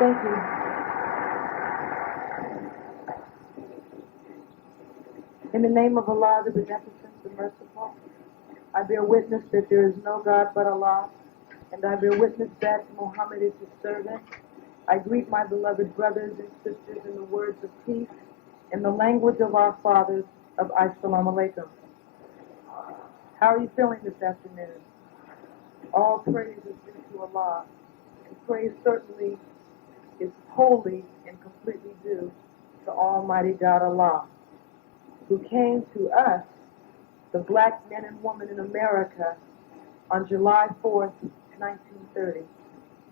Thank you. In the name of Allah, the Beneficent, the Merciful, I bear witness that there is no God but Allah, and I bear witness that Muhammad is his servant. I greet my beloved brothers and sisters in the words of peace, in the language of our fathers of Assalamu alaikum. How are you feeling this afternoon? All praise is due to Allah, and praise certainly is wholly and completely due to Almighty God Allah, who came to us, the black men and women in America, on July 4th, 1930,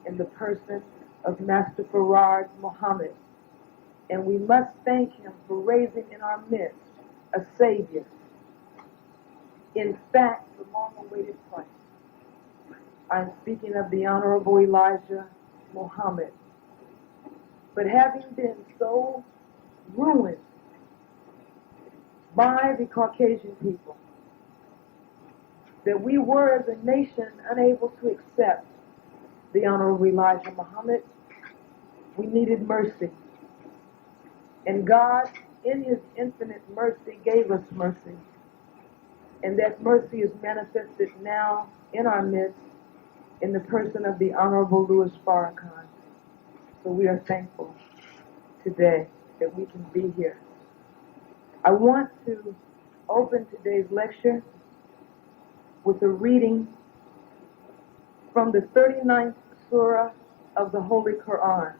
in the person of Master Faraj Muhammad. And we must thank him for raising in our midst a Savior. In fact, the long-awaited Christ. I'm speaking of the Honorable Elijah Muhammad. But having been so ruined by the Caucasian people that we were as a nation unable to accept the Honorable Elijah Muhammad, we needed mercy. And God, in his infinite mercy, gave us mercy. And that mercy is manifested now in our midst in the person of the Honorable Louis Farrakhan. So we are thankful today that we can be here. I want to open today's lecture with a reading from the 39th Surah of the Holy Quran.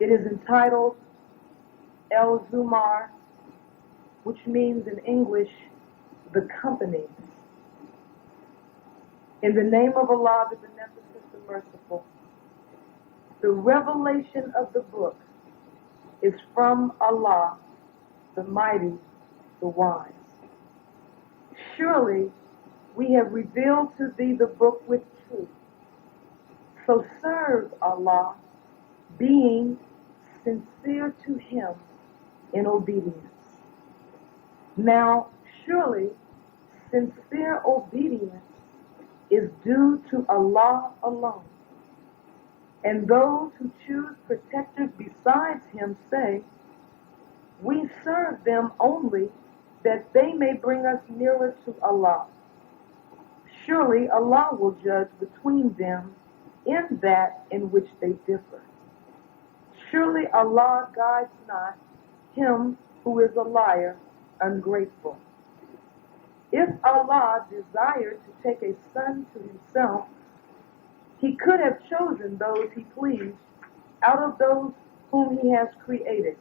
It is entitled El-Zumar, which means in English, the companies. In the name of Allah, the Beneficent, the Merciful, the revelation of the book is from Allah, the Mighty, the Wise. Surely we have revealed to thee the book with truth. So serve Allah, being sincere to him in obedience. Now, surely sincere obedience is due to Allah alone. And those who choose protectors besides him say, we serve them only that they may bring us nearer to Allah. Surely Allah will judge between them in that in which they differ. Surely Allah guides not him who is a liar, ungrateful. If Allah desired to take a son to himself, he could have chosen those he pleased out of those whom he has created.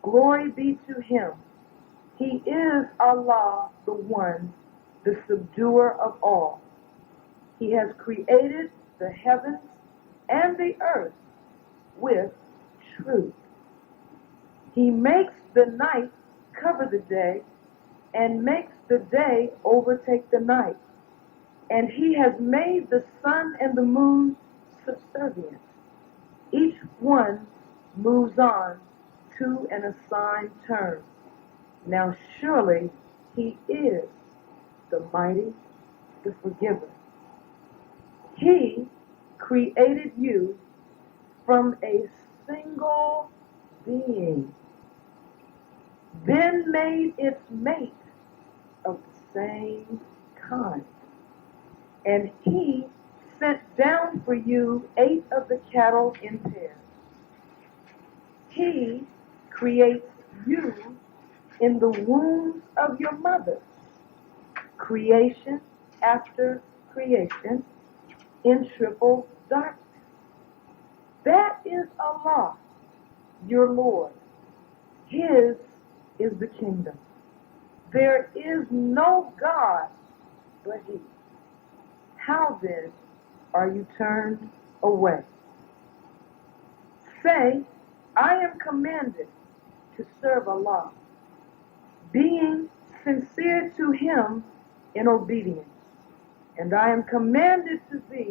Glory be to him. He is Allah, the One, the subduer of all. He has created the heavens and the earth with truth. He makes the night cover the day and makes the day overtake the night. And he has made the sun and the moon subservient. Each one moves on to an assigned term. Now surely he is the Mighty, the Forgiver. He created you from a single being, then made its mate of the same kind. And he sent down for you 8 of the cattle in pairs. He creates you in the wombs of your mothers, creation after creation, in triple darkness. That is Allah, your Lord. His is the kingdom. There is no God but he. How then are you turned away? Say, I am commanded to serve Allah, being sincere to him in obedience, and I am commanded to be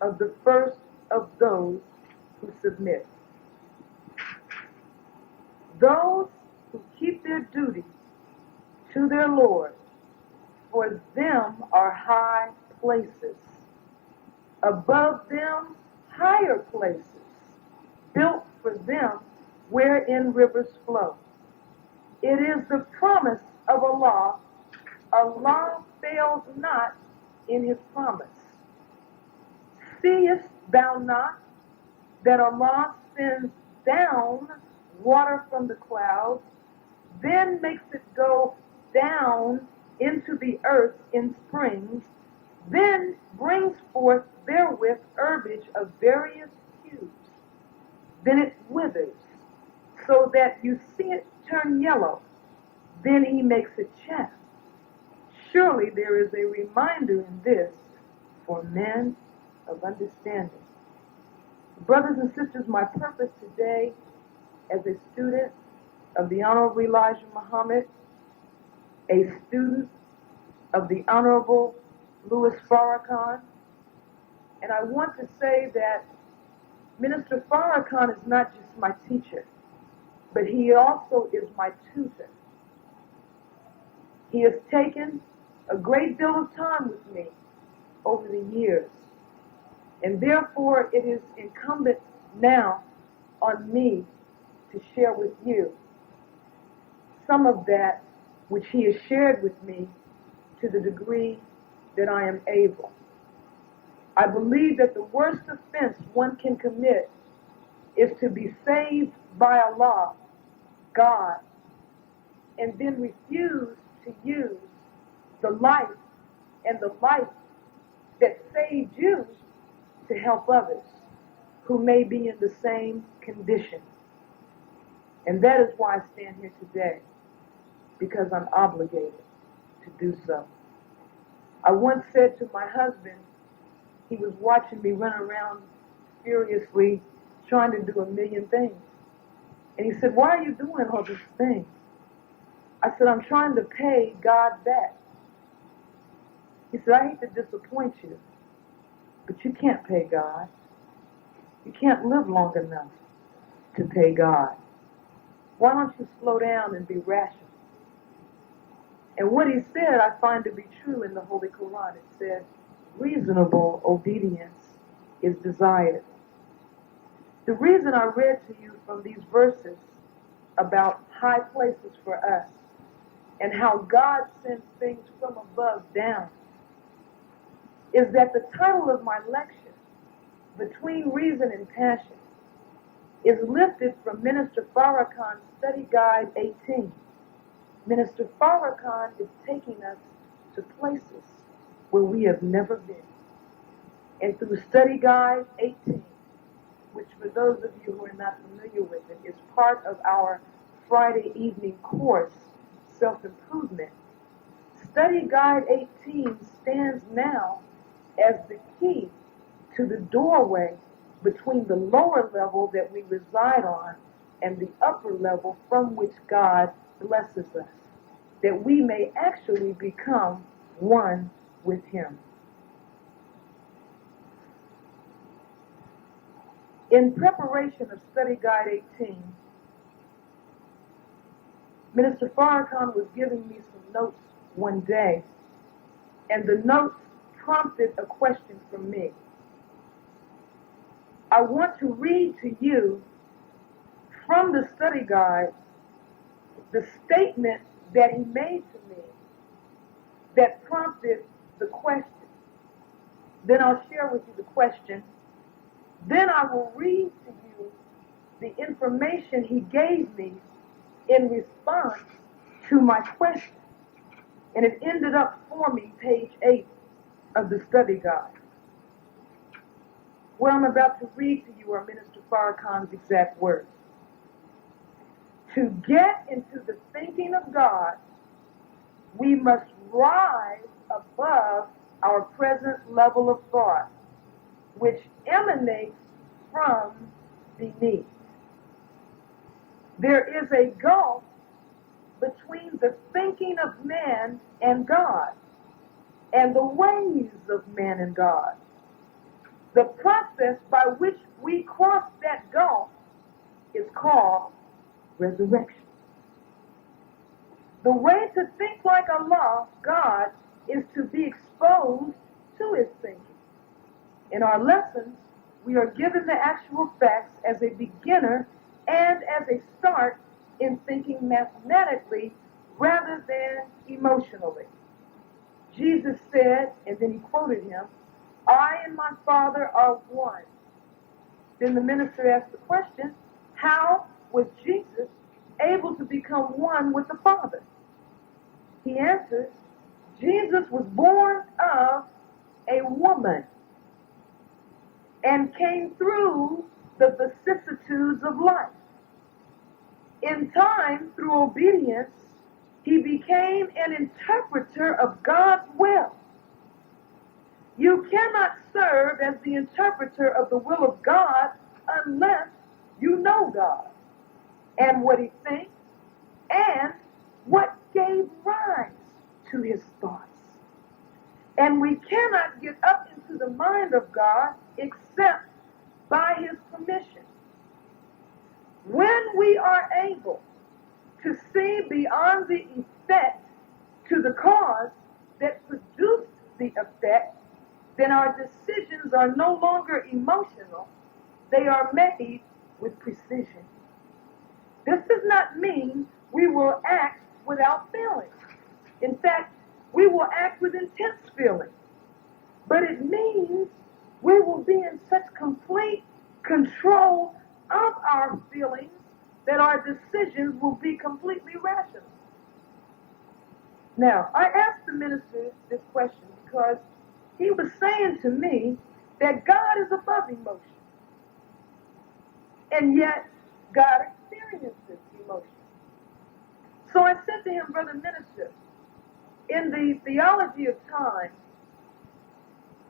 of the first of those who submit. Those who keep their duty to their Lord, for them are high places. Above them, higher places built for them wherein rivers flow. It is the promise of Allah. Allah fails not in his promise. Seest thou not that Allah sends down water from the clouds, then makes it go down into the earth in springs, then brings forth therewith herbage of various hues. Then it withers, so that you see it turn yellow. Then he makes it chaff. Surely there is a reminder in this for men of understanding. Brothers and sisters, my purpose today as a student of the Honorable Elijah Muhammad, a student of the Honorable Louis Farrakhan, and I want to say that Minister Farrakhan is not just my teacher, but he also is my tutor. He has taken a great deal of time with me over the years, and therefore it is incumbent now on me to share with you some of that which he has shared with me to the degree that I am able. I believe that the worst offense one can commit is to be saved by Allah, God, and then refuse to use the life and the life that saved you to help others who may be in the same condition. And that is why I stand here today, because I'm obligated to do so. I once said to my husband, he was watching me run around furiously trying to do a million things. And he said, why are you doing all these things? I said, I'm trying to pay God back. He said, I hate to disappoint you, but you can't pay God. You can't live long enough to pay God. Why don't you slow down and be rational? And what he said I find to be true in the Holy Quran. It said, reasonable obedience is desired. The reason I read to you from these verses about high places for us and how God sends things from above down is that the title of my lecture, Between Reason and Passion, is lifted from Minister Farrakhan's Study Guide 18. Minister Farrakhan is taking us to places where we have never been. And through Study Guide 18, which for those of you who are not familiar with it, is part of our Friday evening course, Self-Improvement, Study Guide 18 stands now as the key to the doorway between the lower level that we reside on and the upper level from which God blesses us, that we may actually become one with Him. In preparation of Study Guide 18, Minister Farrakhan was giving me some notes one day, and the notes prompted a question from me. I want to read to you from the study guide the statement that he made to me that prompted the question. Then I'll share with you the question. Then I will read to you the information he gave me in response to my question. And it ended up for me, page 8 of the study guide. What I'm about to read to you are Minister Farrakhan's exact words. To get into the thinking of God, we must rise above our present level of thought, which emanates from beneath. There is a gulf between the thinking of man and God, and the ways of man and God. The process by which we cross that gulf is called resurrection. The way to think like Allah, God, is to be exposed to His thinking. In our lessons, we are given the actual facts as a beginner and as a start in thinking mathematically rather than emotionally. Jesus said, and then he quoted him, "I and my Father are one." Then the minister asked the question, how was Jesus able to become one with the Father? He answers, Jesus was born of a woman and came through the vicissitudes of life. In time, through obedience, he became an interpreter of God's will. You cannot serve as the interpreter of the will of God unless you know God and what he thinks and what gave rise to his thoughts. And we cannot get up into the mind of God except by his permission. When we are able to see beyond the effect to the cause that produced the effect, then our decisions are no longer emotional, they are made with precision. This does not mean we will act without feeling. In fact, we will act with intense feeling. But it means we will be in such complete control of our feelings that our decisions will be completely rational. Now, I asked the minister this question because he was saying to me that God is above emotion. And yet, God experiences emotion. So I said to him, Brother Minister, in the theology of time,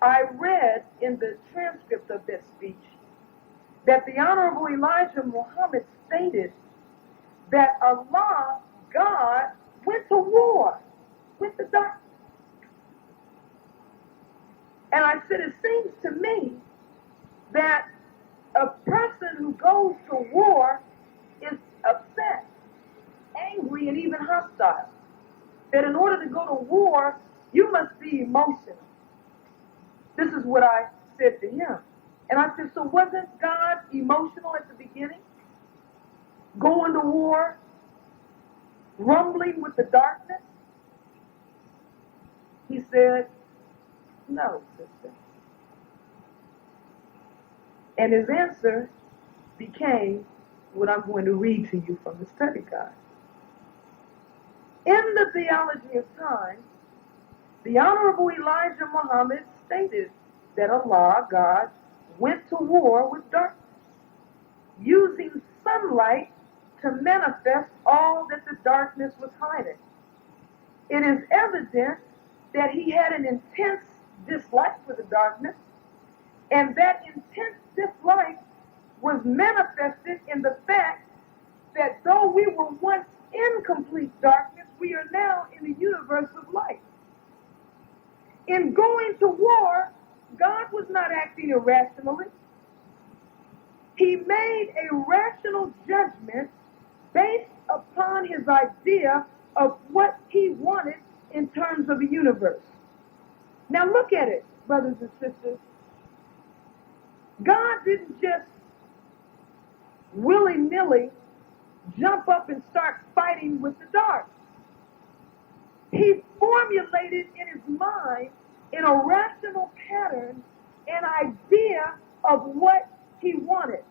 I read in the transcript of that speech that the Honorable Elijah Muhammad stated that Allah, God, went to war with the darkness. And I said, it seems to me that a person who goes to war is upset, angry, and even hostile. That in order to go to war, you must be emotional. This is what I said to him. And I said, so wasn't God emotional at the beginning? Going to war, rumbling with the darkness? He said, no, sister. And his answer became what I'm going to read to you from the study guide. In the theology of time, the Honorable Elijah Muhammad stated that Allah, God, went to war with darkness, using sunlight to manifest all that the darkness was hiding. It is evident that he had an intense dislike for the darkness, and that intense dislike was manifested in the fact that though we were once in complete darkness, we are now in the universe of light. In going to war, God was not acting irrationally. He made a rational judgment based upon his idea of what he wanted in terms of a universe. Now look at it, brothers and sisters. God didn't just willy-nilly jump up and start fighting with the dark. He formulated in his mind, in a rational pattern, an idea of what he wanted.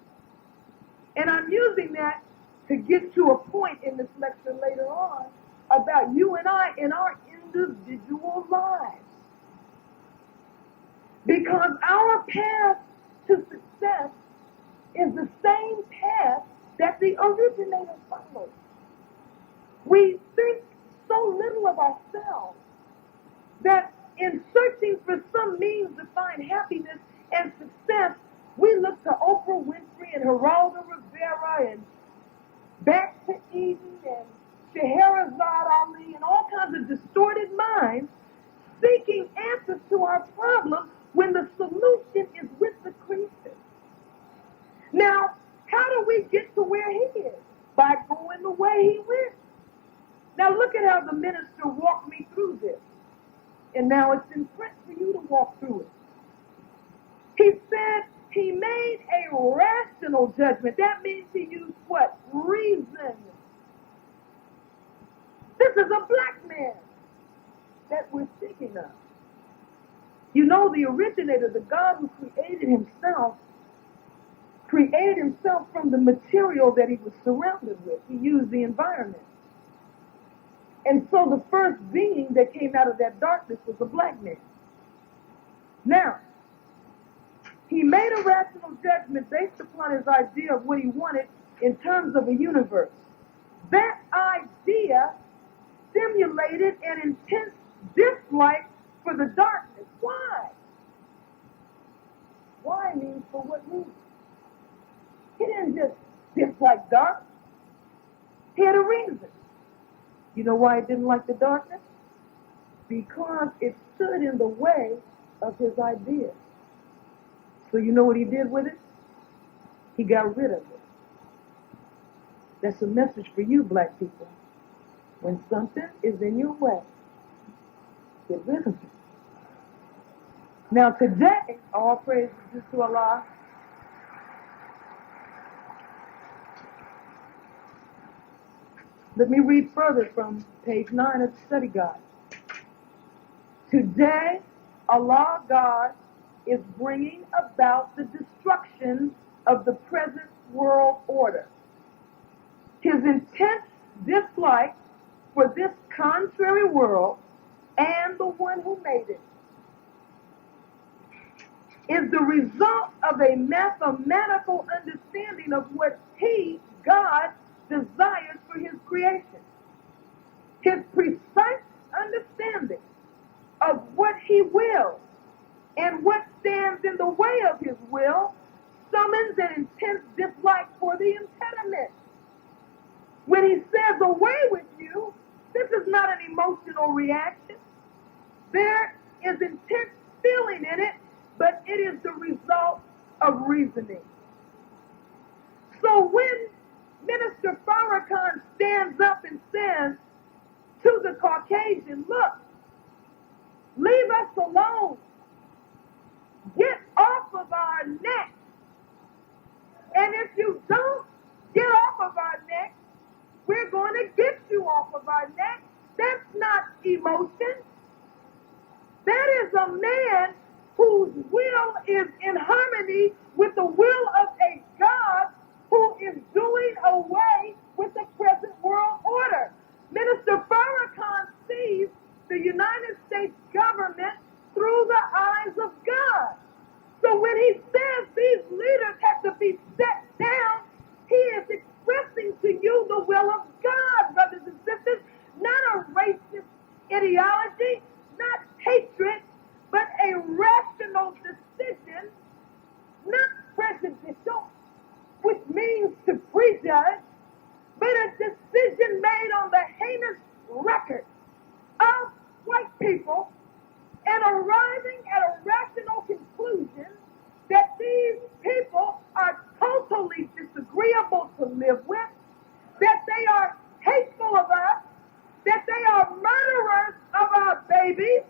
And I'm using that to get to a point in this lecture later on about you and I in our individual lives. Because our path to success is the same path that the originator followed. We think so little of ourselves that in searching for some means to find happiness and success, we look to Oprah Winfrey and Geraldo Rivera and back to Eden and Scheherazade Ali and all kinds of distorted minds seeking answers to our problems when the solution is with the Creator. Now, how do we get to where he is? By going the way he went. Now look at how the minister walked me through this. And now it's in print for you to walk through it. He said He made a rational judgment. That means he used what? Reason. This is a black man that we're speaking of. You know, the originator, the God who created himself from the material that he was surrounded with. He used the environment. And so the first being that came out of that darkness was a black man. Now, he made a rational judgment based upon his idea of what he wanted in terms of a universe. That idea stimulated an intense dislike for the darkness. Why? Why means for what reason? He didn't just dislike dark. He had a reason. You know why he didn't like the darkness? Because it stood in the way of his ideas. So you know what he did with it? He got rid of it. That's a message for you, black people. When something is in your way, get rid of it. Now today, all praise is due to Allah. Let me read further from page 9 of the study guide. Today, Allah God is bringing about the destruction of the present world order. His intense dislike for this contrary world and the one who made it is the result of a mathematical understanding of what he, God, desires for his creation. His precise understanding of what he wills and what stands in the way of his will summons an intense dislike for the impediment. When he says away with you, this is not an emotional reaction. There is intense feeling in it, but it is the result of reasoning. So when Minister Farrakhan stands up and says to the Caucasian, look, leave us alone. Get off of our neck. And if you don't get off of our neck, we're going to get you off of our neck. That's not emotion. That is a man whose will is in harmony with the will of a God who is doing away with the present world order. Minister Farrakhan sees the United States government through the eyes of God. So when he says these leaders have to be set down, he is expressing to you the will of God, brothers and sisters, not a racist ideology, not hatred, but a rational decision, not prejudicial, which means to prejudge, but a decision made on the heinous record of white people and arriving at a rational conclusion that these people are totally disagreeable to live with, that they are hateful of us, that they are murderers of our babies,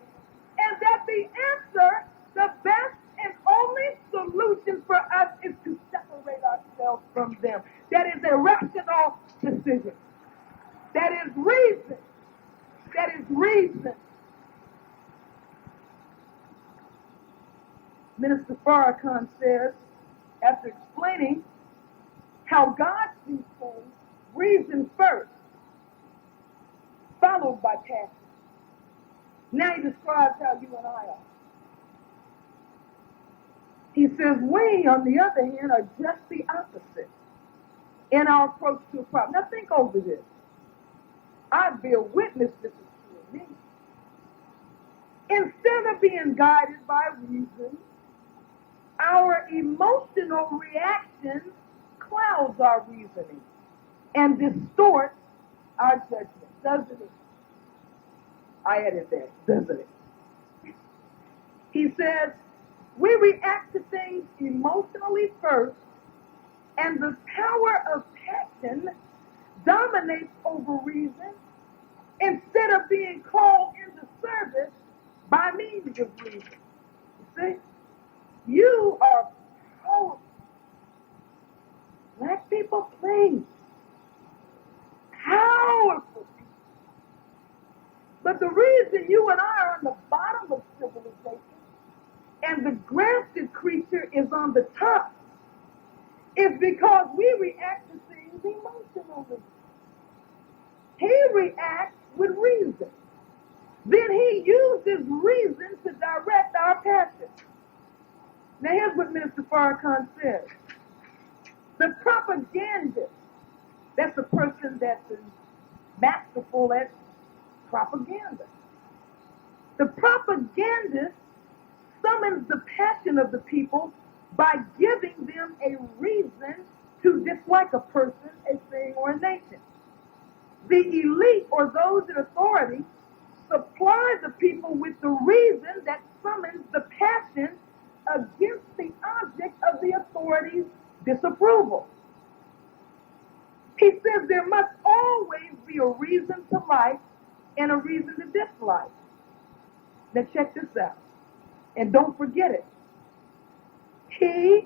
and that the answer, the best and only solution for us is to separate ourselves from them. That is a rational decision. That is reason. That is reason. Minister Farrakhan says, after explaining how God sees things, reason first, followed by passion. Now he describes how you and I are. He says, we, on the other hand, are just the opposite in our approach to a problem. Now think over this. I bear witness this is true of me. Instead of being guided by reason, our emotional reaction clouds our reasoning and distorts our judgment, doesn't it? I added that, doesn't it? He says, we react to things emotionally first, and the power of passion dominates over reason instead of being called into service by means of reason. You see? You are powerful. Black people, please. Powerful people. But the reason you and I are on the bottom of civilization and the grafted creature is on the top is because we react to things emotionally. He reacts with reason. Then he uses reason to direct our passion. Now here's what Minister Farrakhan says. The propagandist, that's a person that's masterful at propaganda. The propagandist summons the passion of the people by giving them a reason to dislike a person, a thing, or a nation. The elite or those in authority supply the people with the reason that summons the passion against the object of the authority's disapproval. He says there must always be a reason to like and a reason to dislike. Now check this out. And don't forget it. He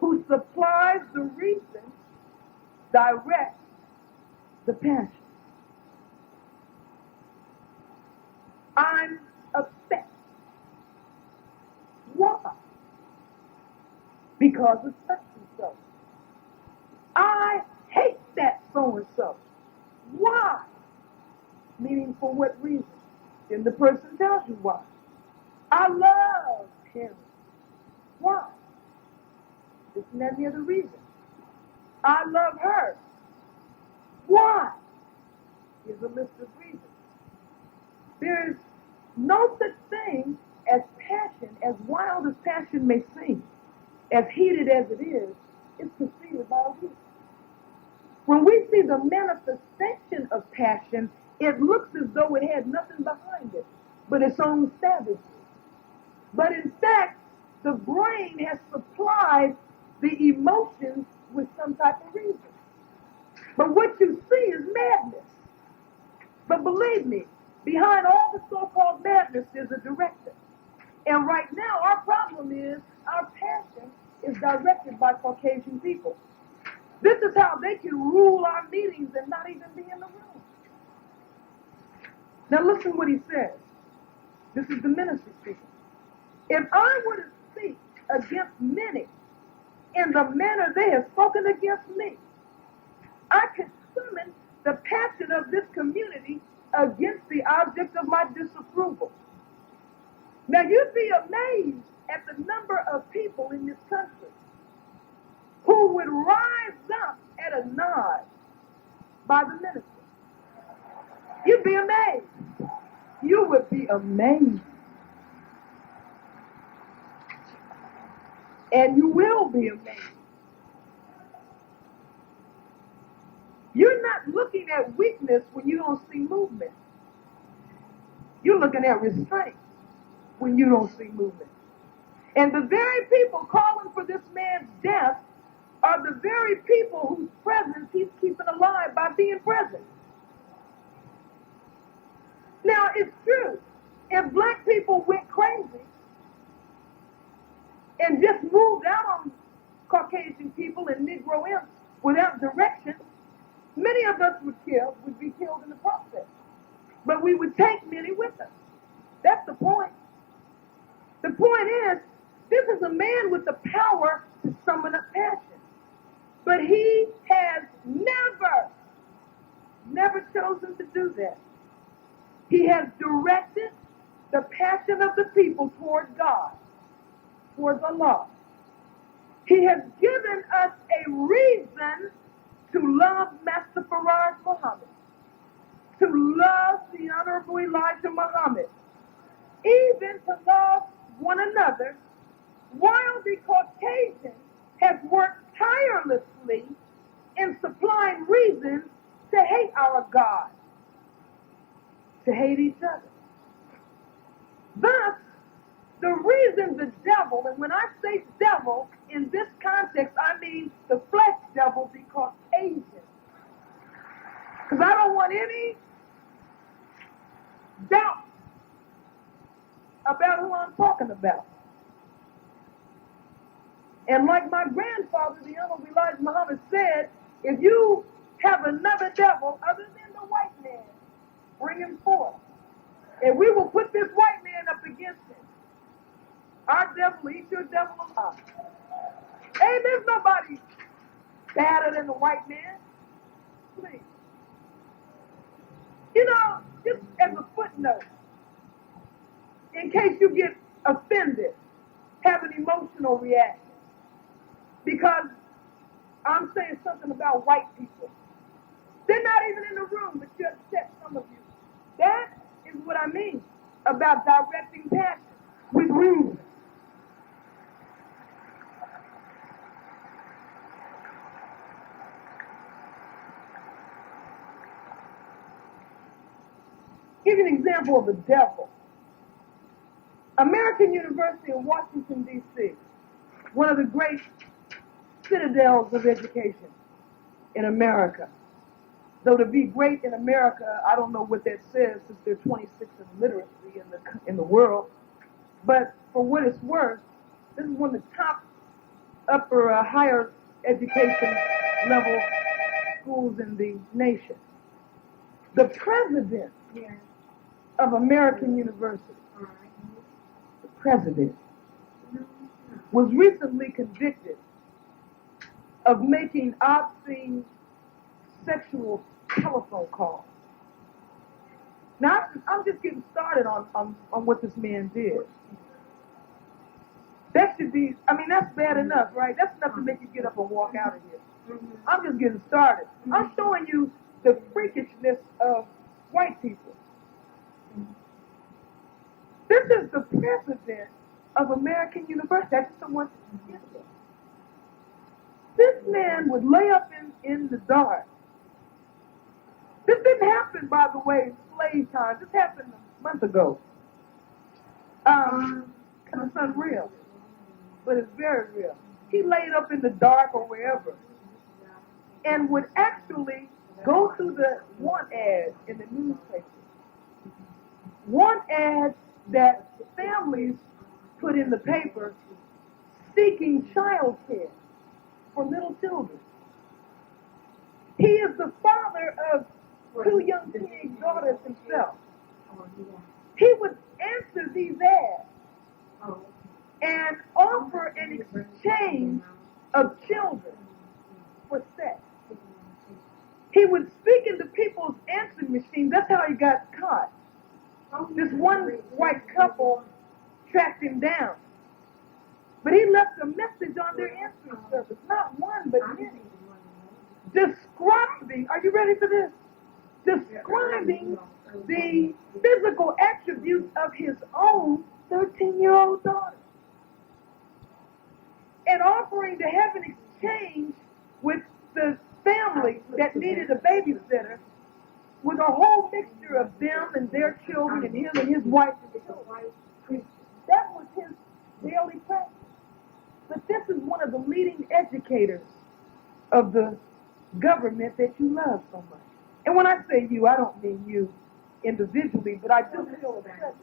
who supplies the reason directs the passion. I'm upset. Why? Because of such and so. I hate that so-and-so. Why? Meaning for what reason? Then the person tells you why. I love him. Why? This and that and the other reason. I love her. Why? Here's a list of reasons. There is no such thing as passion, as wild as passion may seem, as heated as it is, it's preceded by a reason. When we see the manifestation of passion, it looks as though it had nothing behind it but its own savagery. But in fact, the brain has supplied the emotions with some type of reason. But what you see is madness. But believe me, behind all the so-called madness is a director. And right now, our problem is our passion is directed by Caucasian people. This is how they can rule our meetings and not even be in the room. Now listen what he says. This is the minister speaking. If I were to speak against many in the manner they have spoken against me, I could summon the passion of this community against the object of my disapproval. Now you'd be amazed at the number of people in this country who would rise up at a nod by the minister. You'd be amazed. You would be amazed. And you will be amazed. You're not looking at weakness when you don't see movement. You're looking at restraint when you don't see movement. And the very people calling for this man's death are the very people whose presence he's keeping alive by being present. Now, it's true. If black people went crazy and just moved out on Caucasian people and Negro imps without direction, many of us would be killed in the process. But we would take many with us. That's the point. The point is, this is a man with the power to summon up passion. But he has never chosen to do that. He has directed the passion of the people toward God, towards Allah. He has given us a reason to love Master Faraj Muhammad, to love the Honorable Elijah Muhammad, even to love one another, while the Caucasian has worked tirelessly in supplying reasons to hate our God, to hate each other. Thus, the reason the devil, and when I say devil, in this context, I mean the flesh devil, the Caucasian. Because I don't want any doubt about who I'm talking about. And like my grandfather, the Honorable Elijah Muhammad, said, if you have another devil other than the white man, bring him forth. And we will put this white man up against him. Our devil, eat your devil alive. Hey, there's nobody badder than the white man. Please. You know, just as a footnote, in case you get offended, have an emotional reaction. Because I'm saying something about white people. They're not even in the room, but you upset some of you. That is what I mean about directing passion with rudeness. Give you an example of the devil. American University in Washington, D.C., one of the great citadels of education in America. Though to be great in America, I don't know what that says since they're 26 in literacy in the world. But for what it's worth, this is one of the top higher education level schools in the nation. The president of American University, the president, was recently convicted of making obscene sexual telephone calls. Now, I'm just getting started on what this man did. That should be, I mean, that's bad enough, right? That's enough to make you get up and walk out of here. I'm just getting started. I'm showing you the freakishness of white people. This is the president of American University. That's someone. This man would lay up in the dark. This didn't happen, by the way, in slave time. This happened a month ago. It's unreal, but it's very real. He laid up in the dark or wherever and would actually go through the want ads in the newspaper. Want ads that families put in the paper seeking child care for little children. He is the father of 2 young teenage daughters himself. He would answer these ads and offer an exchange of children for sex. He would speak into people's answering machines. That's how he got caught. This one white couple tracked him down. But he left a message on their answering service. Not one, but many. Describing, are you ready for this? Describing the physical attributes of his own 13-year-old daughter. And offering to have an exchange with the family that needed a babysitter with a whole mixture of them and their children and him and his wife and his children. That was his daily practice. But this is one of the leading educators of the government that you love so much. And when I say you, I don't mean you individually, but I do feel present.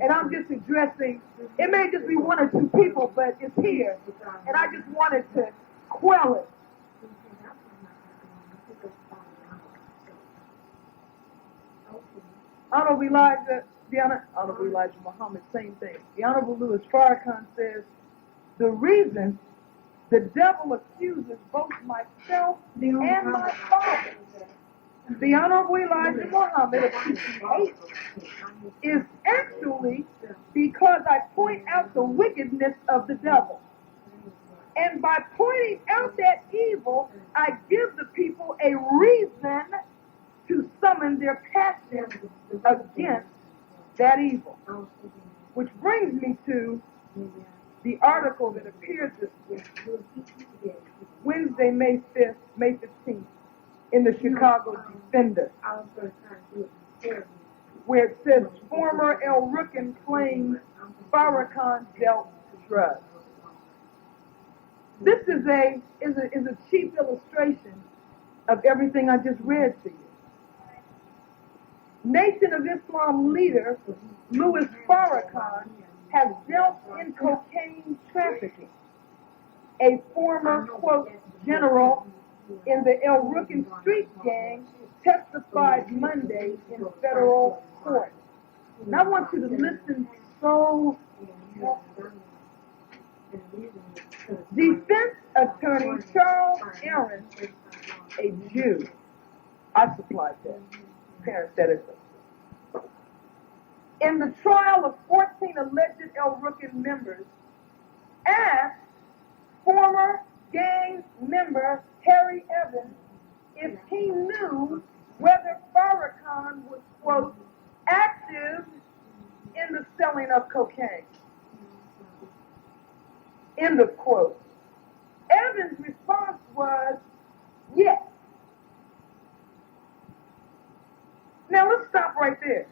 And I'm just addressing, it may just be 1 or 2 people, but it's here. And I just wanted to quell it. Honorable Elijah Muhammad, same thing. The Honorable Louis Farrakhan says, the reason the devil accuses both myself and my father, the Honorable Elijah Muhammad of 58, is actually because I point out the wickedness of the devil. And by pointing out that evil, I give the people a reason to summon their passion against that evil. Which brings me to the article that appeared this week, Wednesday, May 15th, in the Chicago Defender, where it says, former El Rukn claims Farrakhan dealt drugs. This is a cheap illustration of everything I just read to you. Nation of Islam leader Louis Farrakhan has dealt in cocaine trafficking. A former, quote, general in the El Rookin Street gang testified Monday in federal court. And I want you to listen so carefully. Defense attorney Charles Aaron, a Jew, I supplied that, parenthetically, in the trial of 14 alleged El Rookin members, asked former gang member Harry Evans if he knew whether Farrakhan was, quote, active in the selling of cocaine. End of quote. Evans' response was, yes. Now let's stop right there,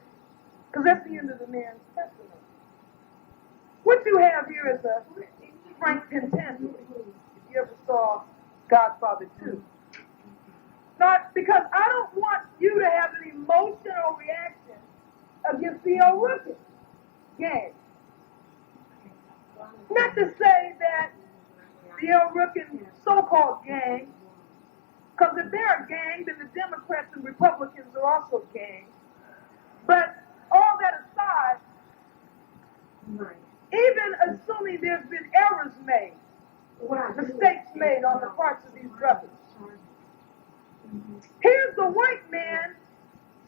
because that's the end of the man's testimony. What you have here is a Frank Pentangeli, if you ever saw Godfather 2. Not because I don't want you to have an emotional reaction against the El Rookin gang. Not to say that the El Rookin so-called gang, because if they're a gang, then the Democrats and Republicans are also gangs. But all that aside, even assuming there's been errors made, mistakes made on the parts of these brothers, here's the white man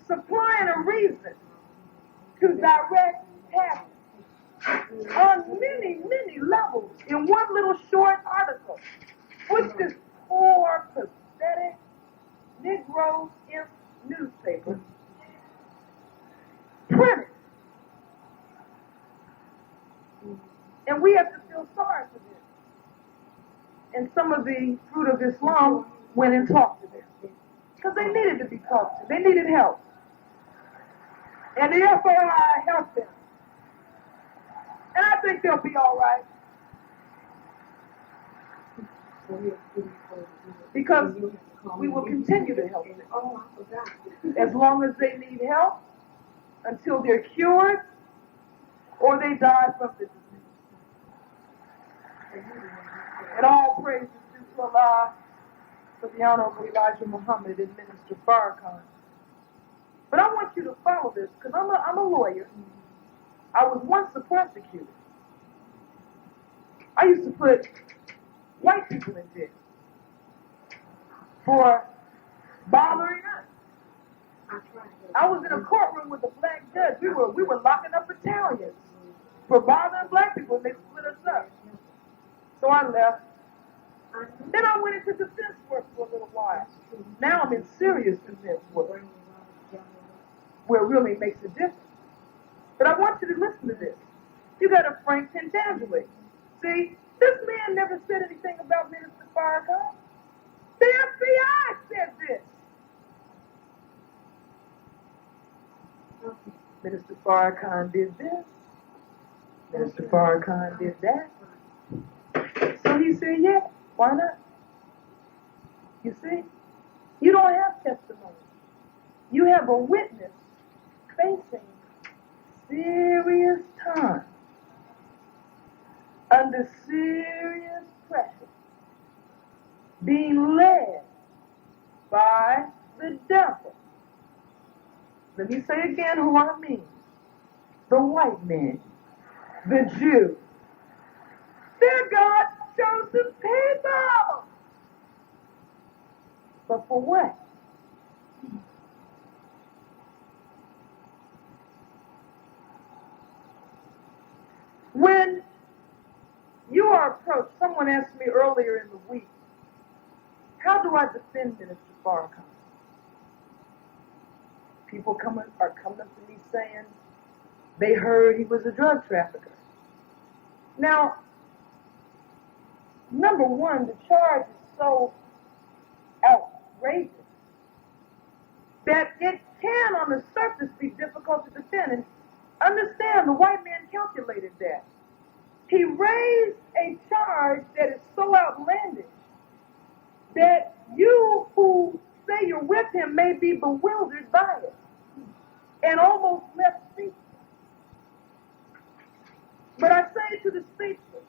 supplying a reason to direct habits on many, many levels in one little short article, which this poor, pathetic Negro imp newspaper printed. And we have to feel sorry for them. And some of the Fruit of Islam went and talked to them, because they needed to be talked to. They needed help. And the FOI helped them. And I think they'll be all right. Because we will continue to help them. As long as they need help, until they're cured, or they die from the disease. And all praise is due to Allah for the Honorable Ava Muhammad and Minister Farrakhan. But I want you to follow this, because I'm a lawyer. I was once a prosecutor. I used to put white people in jail for bothering us. I was in a courtroom with a black judge. We were locking up Italians for bothering black people, and they split us up. So I left. Then I went into defense work for a little while. Now I'm in serious defense work, where it really makes a difference. But I want you to listen to this. You got a Frank Pentangeli. See, this man never said anything about Minister Farrakhan. The FBI said this. Minister Farrakhan did this. Minister Farrakhan did that. So he said, yeah, why not? You see, you don't have testimony. You have a witness facing serious time, under serious pressure, being led by the devil. Let me say again who I mean. The white man, the Jew. They're God's chosen people. But for what? When you are approached, someone asked me earlier in the week, how do I defend Minister Farrakhan? People are coming up to me saying they heard he was a drug trafficker. Now, number one, the charge is so outrageous that it can, on the surface, be difficult to defend. And understand, the white man calculated that. He raised a charge that is so outlandish that you who say you're with him may be bewildered by it and almost left speechless. But I say to the speechless,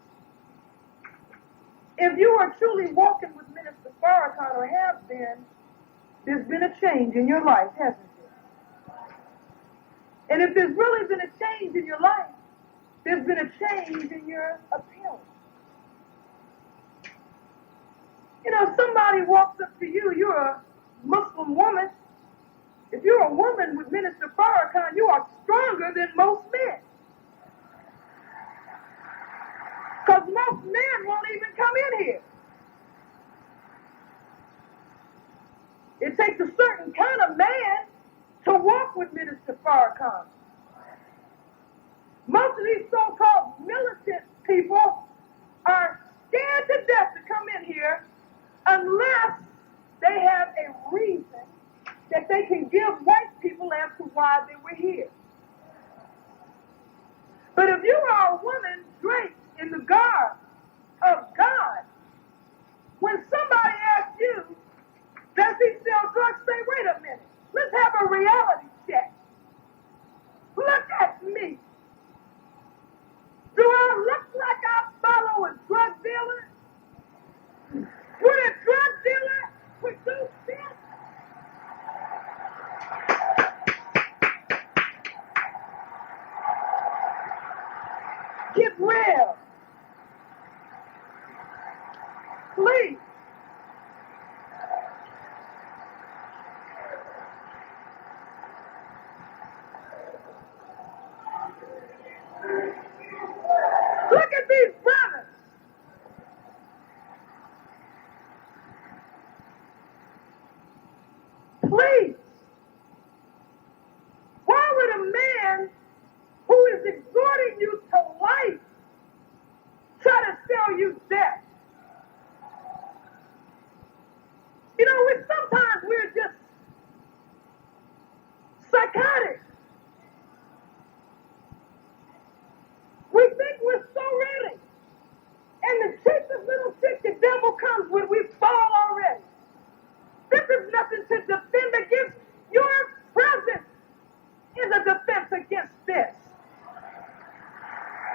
if you are truly walking with Minister Farrakhan or have been, there's been a change in your life, hasn't it? And if there's really been a change in your life, there's been a change in your appearance. You know, somebody walks up to you, you're a Muslim woman. If you're a woman with Minister Farrakhan, you are stronger than most men. Because most men won't even come in here. It takes a certain kind of man to walk with Minister Farrakhan. Most of these so-called militant people are scared to death to come in here unless they have a reason that they can give white people as to why they were here. But if you are a woman draped in the garb of God, when somebody asks you, does he sell drugs? Say, wait a minute. Let's have a reality check. Look at me. Do I look like I follow a drug dealer? Would a drug dealer produce this? Get real. Please. Look at these brothers. Please. Why would a man who is exhorting you to life try to sell you death? You know, sometimes we're just psychotic. We think we're so ready. And the cheapest little trick the devil comes with, we fall already. This is nothing to defend against. Your presence is a defense against this.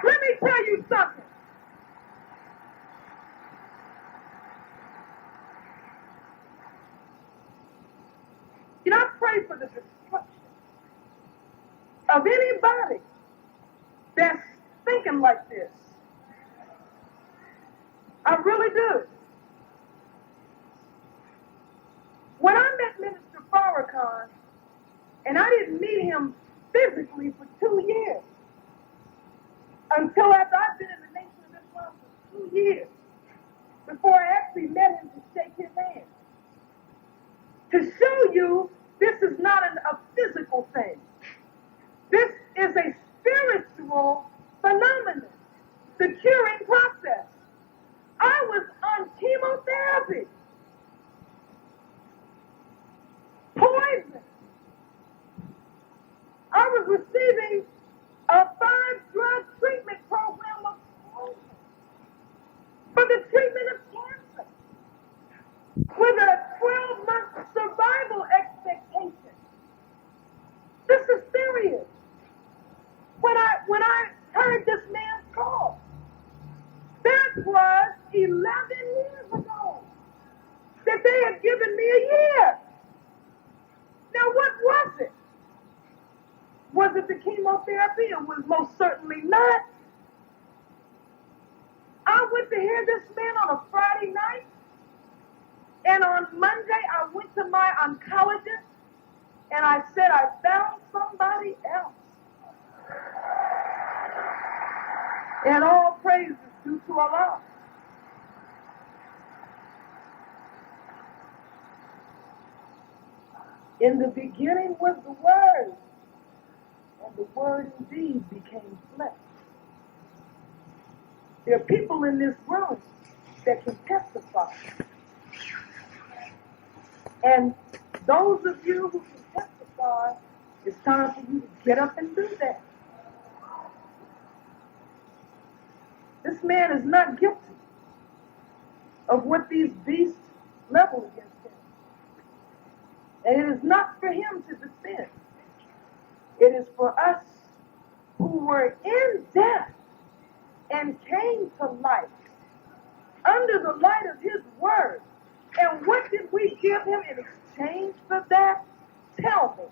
Let me tell you something. You know, I pray for the destruction of anybody that's thinking like this. I really do. When I met Minister Farrakhan, and I didn't meet him physically for 2 years, until after I've been in the Nation of Islam for 2 years, before I actually met him to shake his hand. To show you this is not a physical thing. This is a spiritual phenomenon, the curing process. I was on chemotherapy, poison. I was receiving a 5-drug treatment program of poison for the treatment of cancer with a 12-month survival expectation. This is serious. When I heard this man's call, that was 11 years ago that they had given me a year. Now, what was it? Was it the chemotherapy? It was most certainly not. I went to hear this man on a Friday night, and on Monday I went to my oncologist, and I said I found somebody else. And all praise is due to Allah. In the beginning was the Word, and the Word indeed became flesh. There are people in this room that can testify. And those of you who can testify, it's time for you to get up and do that. This man is not guilty of what these beasts level against him. And it is not for him to defend. It is for us who were in death him in exchange for that? Tell me.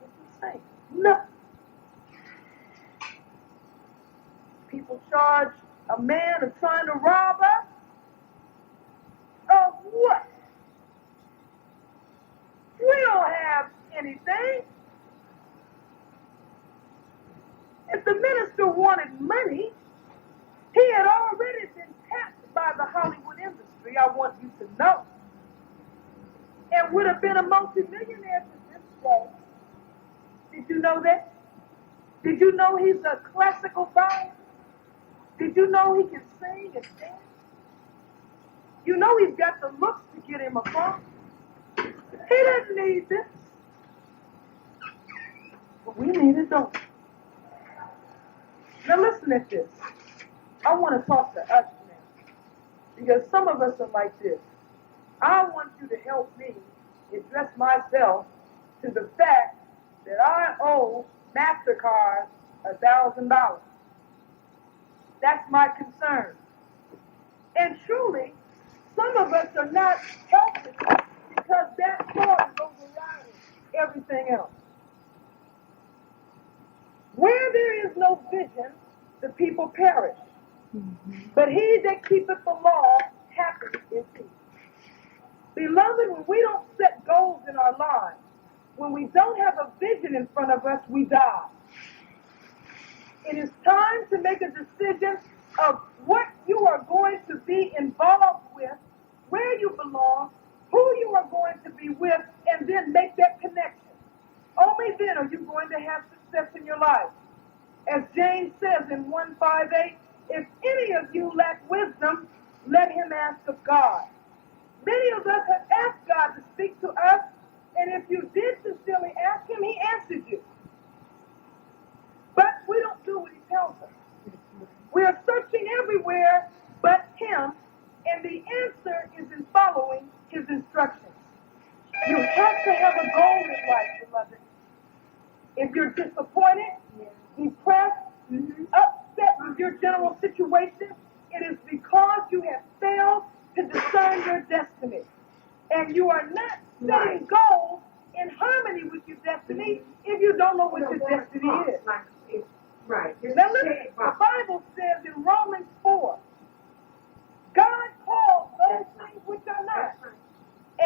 What you say? Nothing. People charge a man of trying to rob us. Of what? We don't have anything. If the minister wanted money, he had already been tapped by the Hollywood industry, I want you to know, and would have been a multimillionaire to this day. Did you know that? Did you know he's a classical violinist? Did you know he can sing and dance? You know he's got the looks to get him across. He doesn't need this. But we need it, don't we? Now listen at this. I want to talk to us now. Because some of us are like this. I want you to help me address myself to the fact that I owe MasterCard $1,000. That's my concern. And truly, some of us are not helping because that thought is overriding everything else. Where there is no vision, the people perish. But he that keepeth the law, happy is he. Beloved, when we don't set goals in our lives, when we don't have a vision in front of us, we die. It is time to make a decision of what you are going to be involved with, where you belong, who you are going to be with, and then make that connection. Only then are you going to have success in your life. As James says in 1:5-8, if any of you lack wisdom, let him ask of God. Many of us have asked God to speak to us, and if you did sincerely ask him, he answered you. But we don't do what he tells us. We are searching everywhere but him, and the answer is in following his instructions. You have to have a goal in life, beloved. If you're disappointed, depressed, upset with your general situation, it is because you have failed to discern your destiny. And you are not setting goals in harmony with your destiny if you don't know what your destiny is. Right. Now listen, the Bible says in Romans 4, God calls those things which are not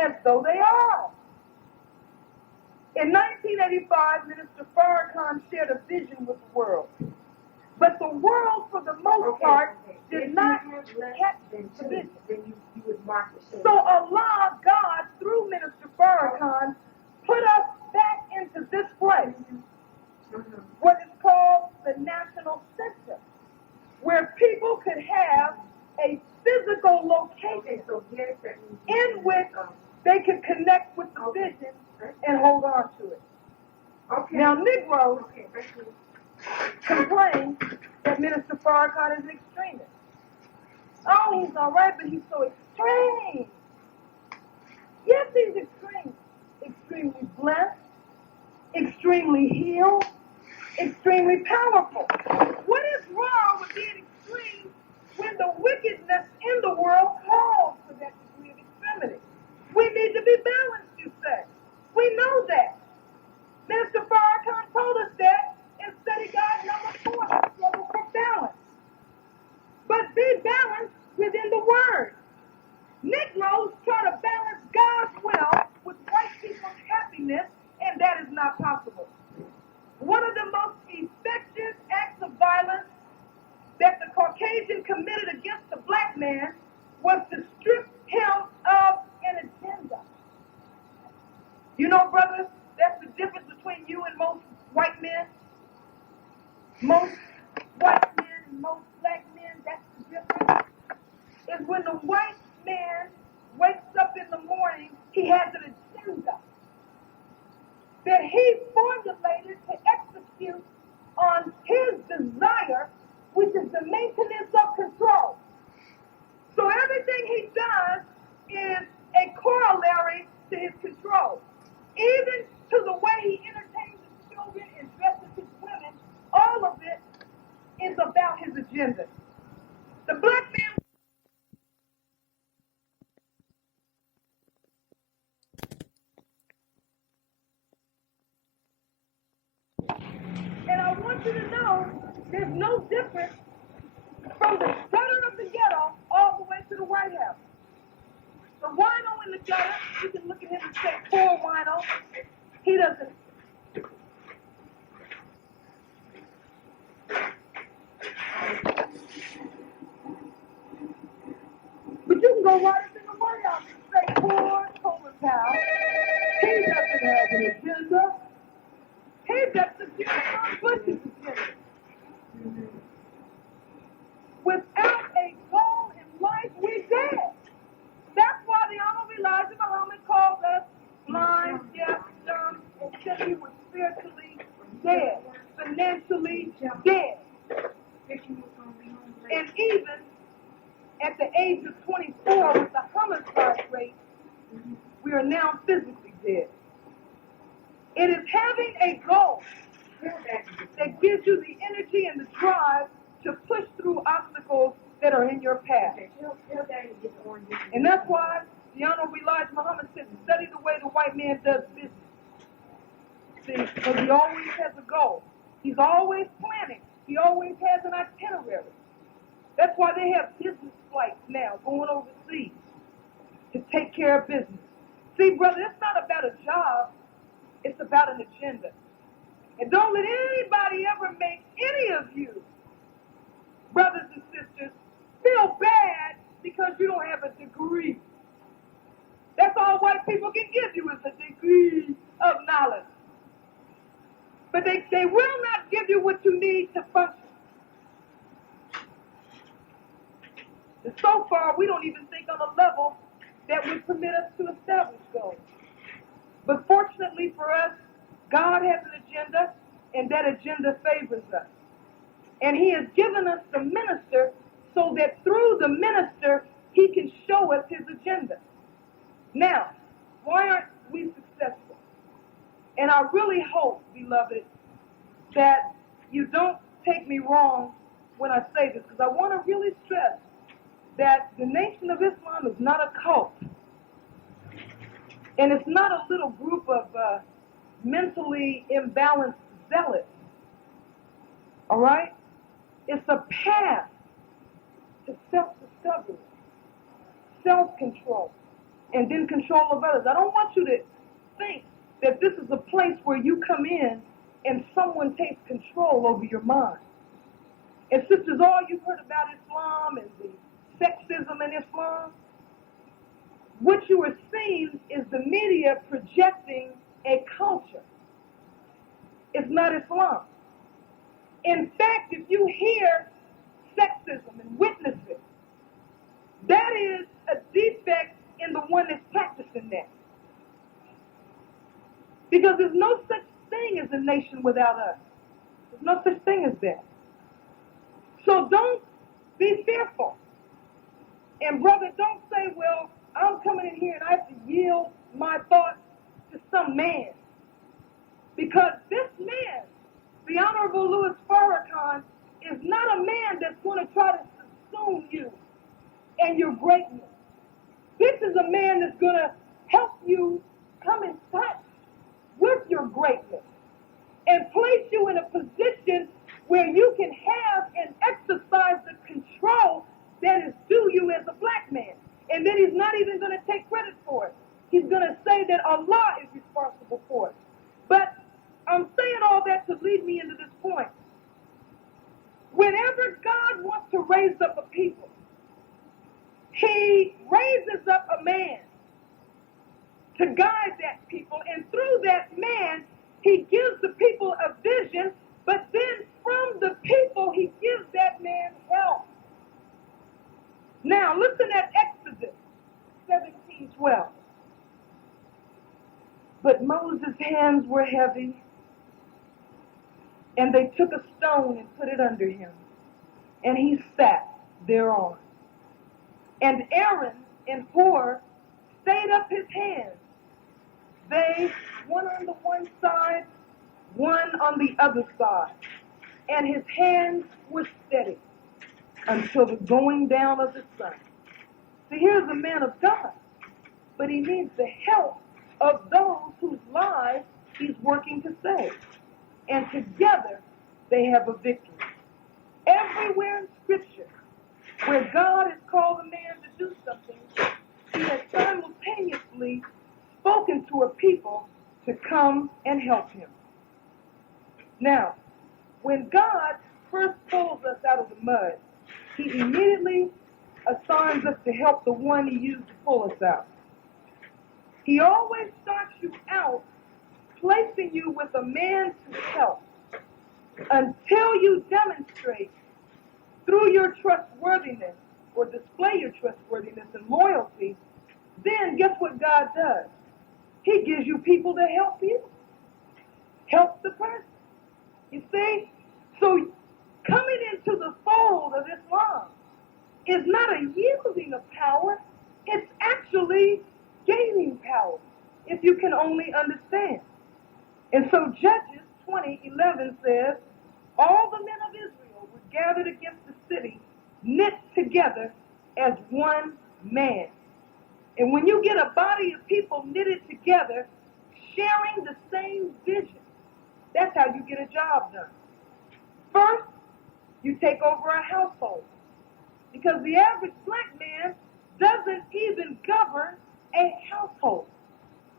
as though they are. In 1985, Minister Farrakhan shared a vision with the world. But the world, for the most part, did not catch the vision. So Allah, God, through Minister Farrakhan, put us back into this place, what is called the National Center, where people could have a physical location in which they could connect with the vision and hold on to it. Now, Negroes complain that Minister Farrakhan is an extremist. Oh, he's all right, but he's so extreme. Yes, he's extreme. Extremely blessed, extremely healed, extremely powerful. What is wrong with being extreme when the wickedness in the world calls for that degree of extremity? We need to be balanced, you say. We know that. Minister Farrakhan told us that in study guide number 4, struggle for balance. But be balanced within the word. Negroes try to balance God's will with white people's happiness, and that is not possible. One of the most effective acts of violence that the Caucasian committed against the black man was to strip him of an agenda. You know, brothers, that's the difference between you and most white men. Most white men and most black men, that's the difference. Is when the white man wakes up in the morning, he has an agenda that he formulated to execute on his desire, which is the maintenance of control. There's no difference from the gutter of the ghetto all the way to the White House. The wino in the gutter, you can look at him and say, poor wino. He doesn't. But you can go right up in the White House and say, poor Coleman Powell. He doesn't have an agenda. He's executing on Bush's agenda. Without a goal in life, we're dead. That's why the Honorable Elijah Muhammad called us blind, deaf, dumb, and said we were spiritually dead, financially dead. And even at the age of 24, with the homicide rate, we are now physically dead. It is having a goal that gives you the energy and the drive to push through obstacles that are in your path. And that's why the Honorable Elijah Muhammad said, study the way the white man does business. See, because he always has a goal. He's always planning. He always has an itinerary. That's why they have business flights now going overseas to take care of business. See, brother, it's not about a job. It's about an agenda. And don't let anybody ever make any of you, brothers and sisters, feel bad because you don't have a degree. That's all white people can give you is a degree of knowledge. But they will not give you what you need to function. And so far, we don't even think on a level that would permit us to establish goals. But fortunately for us, God has an agenda, and that agenda favors us. And he has given us the minister so that through the minister, he can show us his agenda. Now, why aren't we successful? And I really hope, beloved, that you don't take me wrong when I say this, because I want to really stress that the Nation of Islam is not a cult. And it's not a little group of mentally imbalanced zealots. All right? It's a path to self-discovery, self-control, and then control of others. I don't want you to think that this is a place where you come in and someone takes control over your mind. And sisters, all you've heard about Islam and the sexism in Islam, what you are seeing is the media projecting a culture. It's not Islam. In fact, if you hear sexism and witness it, that is a defect in the one that's practicing that. Because there's no such thing as a nation without us. There's no such thing as that. So don't be fearful. And brother, don't say, well, I'm coming in here and I have to yield my thoughts to some man. Because this man, the Honorable Louis Farrakhan, is not a man that's going to try to subsume you and your greatness. This is a man that's going to help you come in touch with your greatness and place you in a position where you can have and exercise the control that is due you as a black man. And then he's not even going to take credit for it. He's going to say that Allah is responsible for it. But I'm saying all that to lead me into this point. Whenever God wants to raise up a people, he raises up a man to guide that people. And through that man, he gives the people a vision. But then from the people, he gives that man help. Now, listen at Exodus 17:12. But Moses' hands were heavy, and they took a stone and put it under him, and he sat thereon. And Aaron and Hur stayed up his hands. They, one on the one side, one on the other side. And his hands were steady until the going down of the sun. See, here's a man of God, but he needs the help of those whose lives he's working to save. And together, they have a victory. Everywhere in Scripture where God has called a man to do something, he has simultaneously spoken to a people to come and help him. Now, when God first pulls us out of the mud, he immediately assigns us to help the one he used to pull us out. He always starts you out placing you with a man to help until you demonstrate through your trustworthiness or display your trustworthiness and loyalty. Then guess what God does? He gives you people to help you. Help the person. You see? So coming into the fold of Islam is not a yielding of power. It's actually gaining power, if you can only understand. And so Judges 20:11 says, all the men of Israel were gathered against the city, knit together as one man. And when you get a body of people knitted together, sharing the same vision, that's how you get a job done. First, you take over a household. Because the average black man doesn't even govern a household.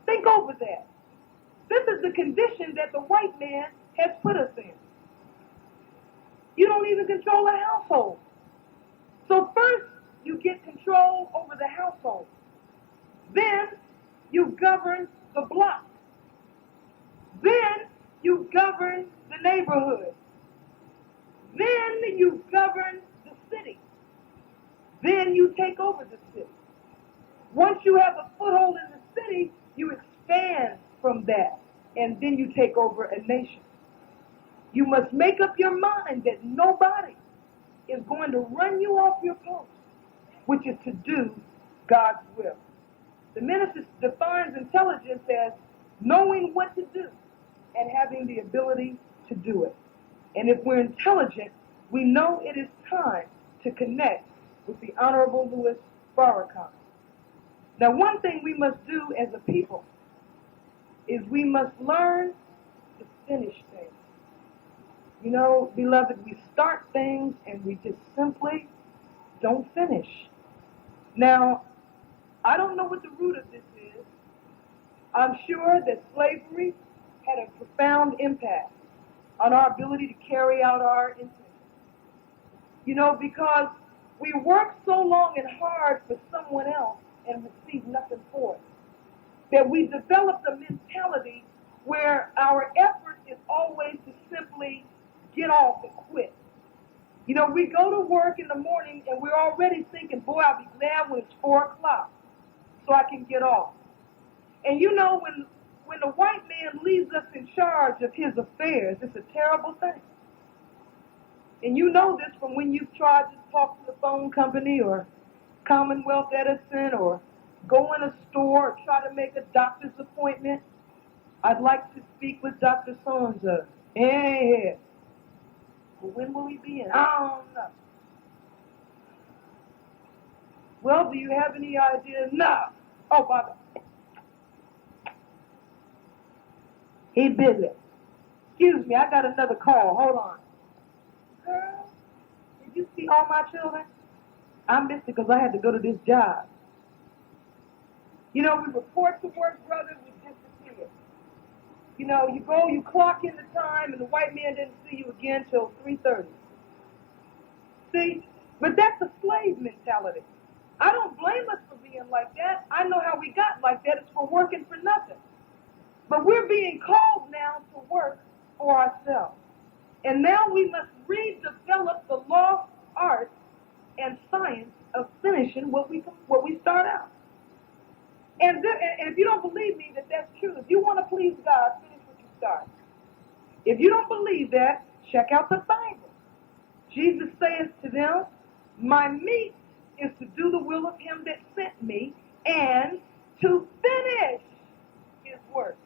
Think over that. This is the condition that the white man has put us in. You don't even control a household. So first, you get control over the household. Then, you govern the block. Then, you govern the neighborhood. Then, you govern the city. Then, you take over the city. Once you have a foothold in the city, you expand from that, and then you take over a nation. You must make up your mind that nobody is going to run you off your post, which is to do God's will. The minister defines intelligence as knowing what to do and having the ability to do it. And if we're intelligent, we know it is time to connect with the Honorable Louis Farrakhan. Now, one thing we must do as a people is we must learn to finish things. You know, beloved, we start things and we just simply don't finish. Now, I don't know what the root of this is. I'm sure that slavery had a profound impact on our ability to carry out our intentions. You know, because we work so long and hard for someone else and receive nothing for it, that we developed a mentality where our effort is always to simply get off and quit. You know, we go to work in the morning and we're already thinking, boy, I'll be glad when it's 4 o'clock so I can get off. And you know, when the white man leaves us in charge of his affairs, it's a terrible thing. And you know this from when you've tried to talk to the phone company or Commonwealth Edison or go in a store or try to make a doctor's appointment. I'd like to speak with Dr. So-and-so. Yeah. Well, when will he be in? I don't know. Well, do you have any idea? No. Oh, Baba. He busy. Excuse me, I got another call. Hold on. Girl, did you see all my children? I missed it because I had to go to this job. You know, we report to work, brother, we disappear. You know, you go, you clock in the time, and the white man didn't see you again till 3:30. See? But that's a slave mentality. I don't blame us for being like that. I know how we got like that. It's for working for nothing. But we're being called now to work for ourselves. And now we must redevelop the lost art and science of finishing what we start out. And if you don't believe me that that's true, if you want to please God, finish what you start. If you don't believe that, check out the Bible. Jesus says to them, my meat is to do the will of him that sent me and to finish his work.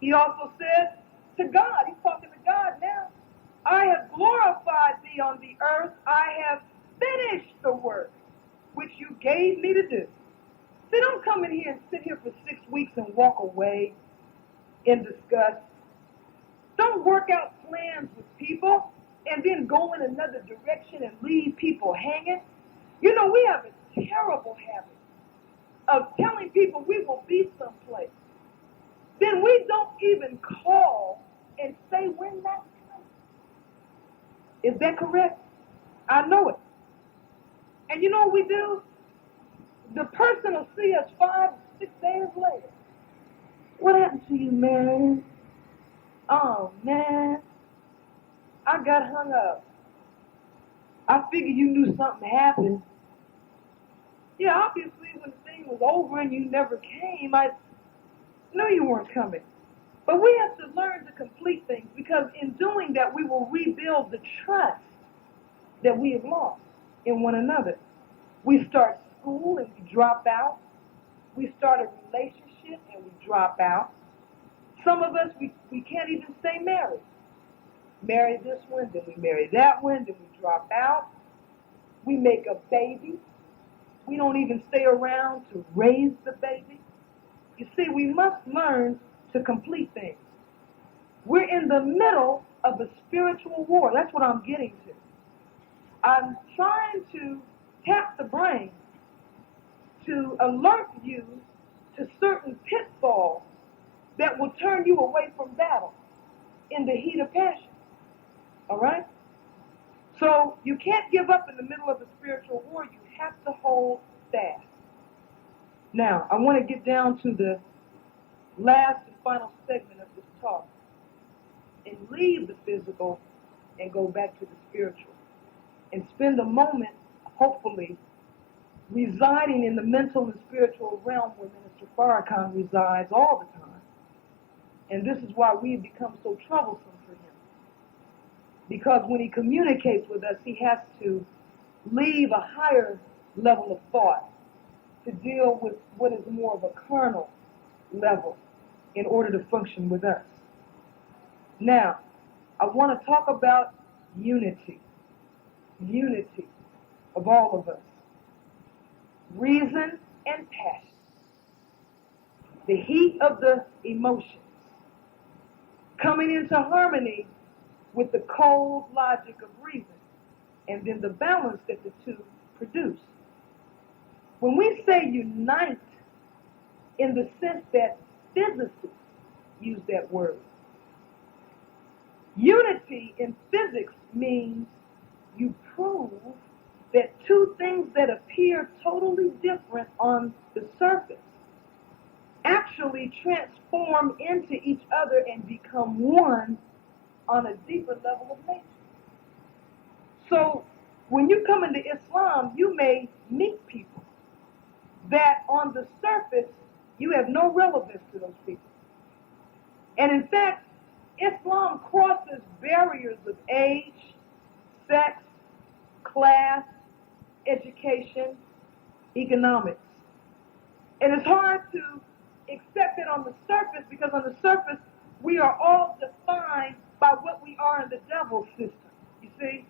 He also says to God, he's talking to God now, I have glorified thee on the earth. I have finished the work which you gave me to do. See, don't come in here and sit here for 6 weeks and walk away in disgust. Don't work out plans with people and then go in another direction and leave people hanging. You know, we have a terrible habit of telling people we will be someplace. Then we don't even call and say when that's coming. Is that correct? I know it. And you know what we do? The person will see us 5, 6 days later. What happened to you, Mary? Oh, man. I got hung up. I figured you knew something happened. Yeah, obviously when the thing was over and you never came, I knew you weren't coming. But we have to learn to complete things, because in doing that, we will rebuild the trust that we have lost in one another. We start school and we drop out. We start a relationship and we drop out. Some of us, we can't even stay married. Marry this one, then we marry that one, then we drop out. We make a baby. We don't even stay around to raise the baby. You see, we must learn to complete things. We're in the middle of a spiritual war. That's what I'm getting to. I'm trying to tap the brain to alert you to certain pitfalls that will turn you away from battle in the heat of passion. All right? So you can't give up in the middle of a spiritual war. You have to hold fast. Now, I want to get down to the last and final segment of this talk and leave the physical and go back to the spiritual and spend a moment, hopefully, residing in the mental and spiritual realm where Minister Farrakhan resides all the time. And this is why we've become so troublesome for him. Because when he communicates with us, he has to leave a higher level of thought to deal with what is more of a carnal level in order to function with us. Now, I want to talk about unity of all of us. Reason and passion. The heat of the emotions coming into harmony with the cold logic of reason, and then the balance that the two produce. When we say unite, in the sense that physicists use that word, unity in physics means you prove that two things that appear totally different on the surface actually transform into each other and become one on a deeper level of nature. So when you come into Islam, you may meet people that on the surface you have no relevance to those people. And in fact, Islam crosses barriers of age, sex, class, education, economics. And it's hard to accept it on the surface, because on the surface we are all defined by what we are in the devil's system, you see?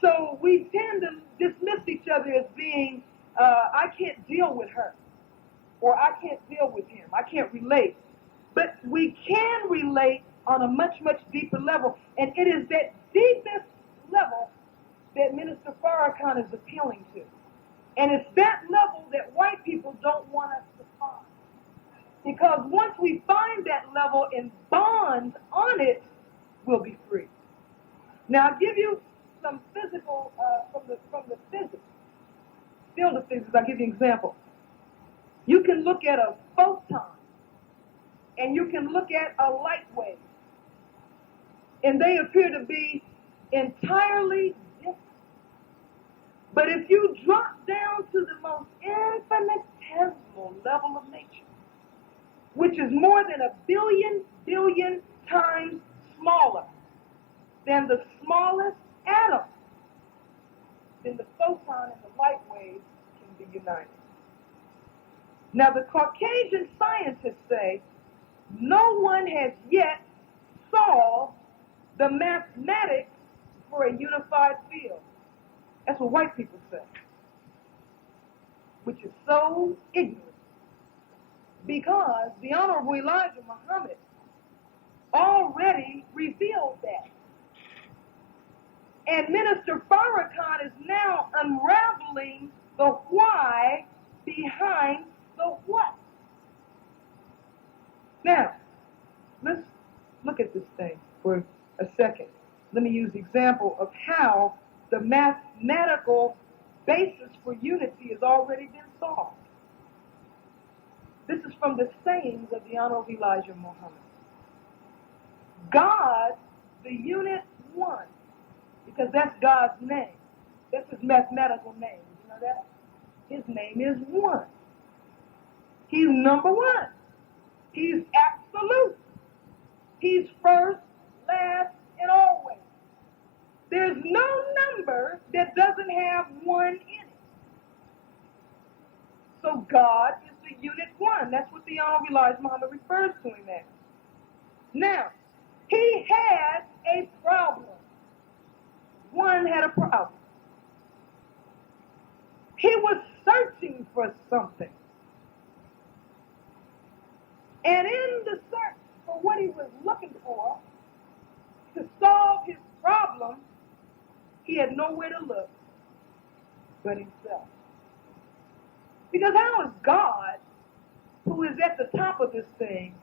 So we tend to dismiss each other as being, I can't deal with her, or I can't deal with him, I can't relate. But we can relate on a much, much deeper level, and it is that deepest level that Minister Farrakhan is appealing to. And it's that level that white people don't want us to find. Because once we find that level and bond on it, we'll be free. Now, I'll give you some physical, from the physics, field of physics. I'll give you an example. You can look at a photon, and you can look at a light wave, and they appear to be entirely different. But if you drop down to the most infinitesimal level of nature, which is more than 1 billion times smaller than the smallest atom, then the photon and the light wave can be united. Now, the Caucasian scientists say no one has yet solved the mathematics for a unified field. That's what white people say, which is so ignorant, because the Honorable Elijah Muhammad already revealed that. And Minister Farrakhan is now unraveling the why behind the what. Now, let's look at this thing for a second. Let me use the example of how the mathematical basis for unity has already been solved. This is from the sayings of the Honorable Elijah Muhammad. God, the unit one, because that's God's name. That's his mathematical name. You know that? His name is one. He's number one. He's absolute. He's first, last, and always. There's no number that doesn't have one in it. So God is the unit one. That's what the Honorable Elijah Muhammad refers to him as. Now, he had a problem. One had a problem. He was searching for something. And in the search for what he was looking for to solve his problem, he had nowhere to look but himself. Because how is God, who is at the top of this thing,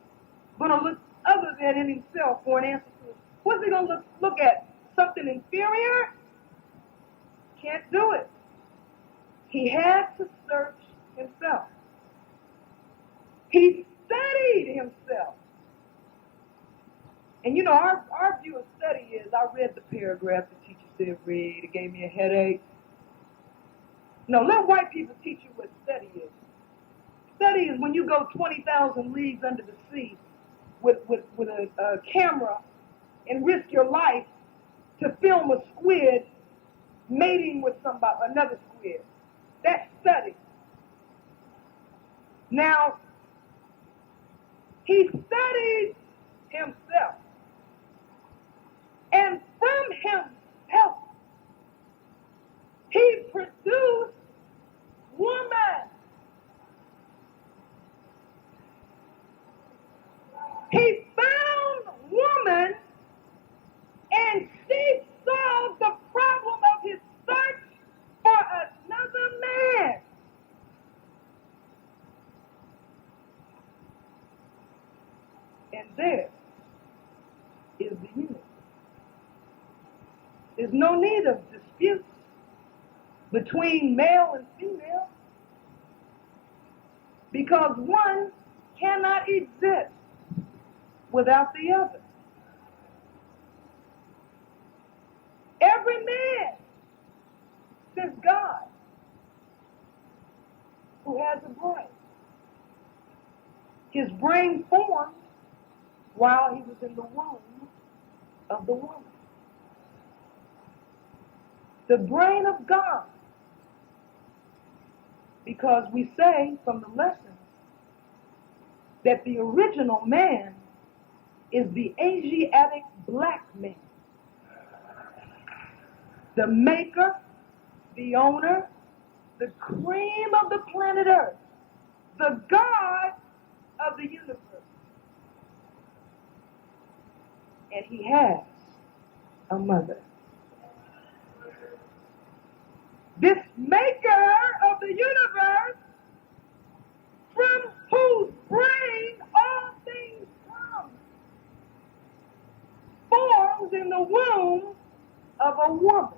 going to look other than in himself for an answer to it? What's he going to look at? Something inferior? Can't do it. He had to search himself. He studied himself. And you know, our view of study is, I read the paragraph the teacher said read, it gave me a headache. No, let white people teach you what study is. Study is when you go 20,000 leagues under the sea with a camera and risk your life to film a squid mating with somebody, another squid. That's study. Now, he studied himself. And from himself, he produced woman. He found woman, and she solved the problem of his search for another man. And there is the unity. There's no need of disputes between male and female, because one cannot exist without the other. Every man since God who has a brain. His brain formed while he was in the womb of the woman. The brain of God. Because we say from the lesson that the original man is the Asiatic black man. The maker, the owner, the cream of the planet Earth, the God of the universe. And he has a mother. This maker of the universe, from whose brain all things come, forms in the womb of a woman.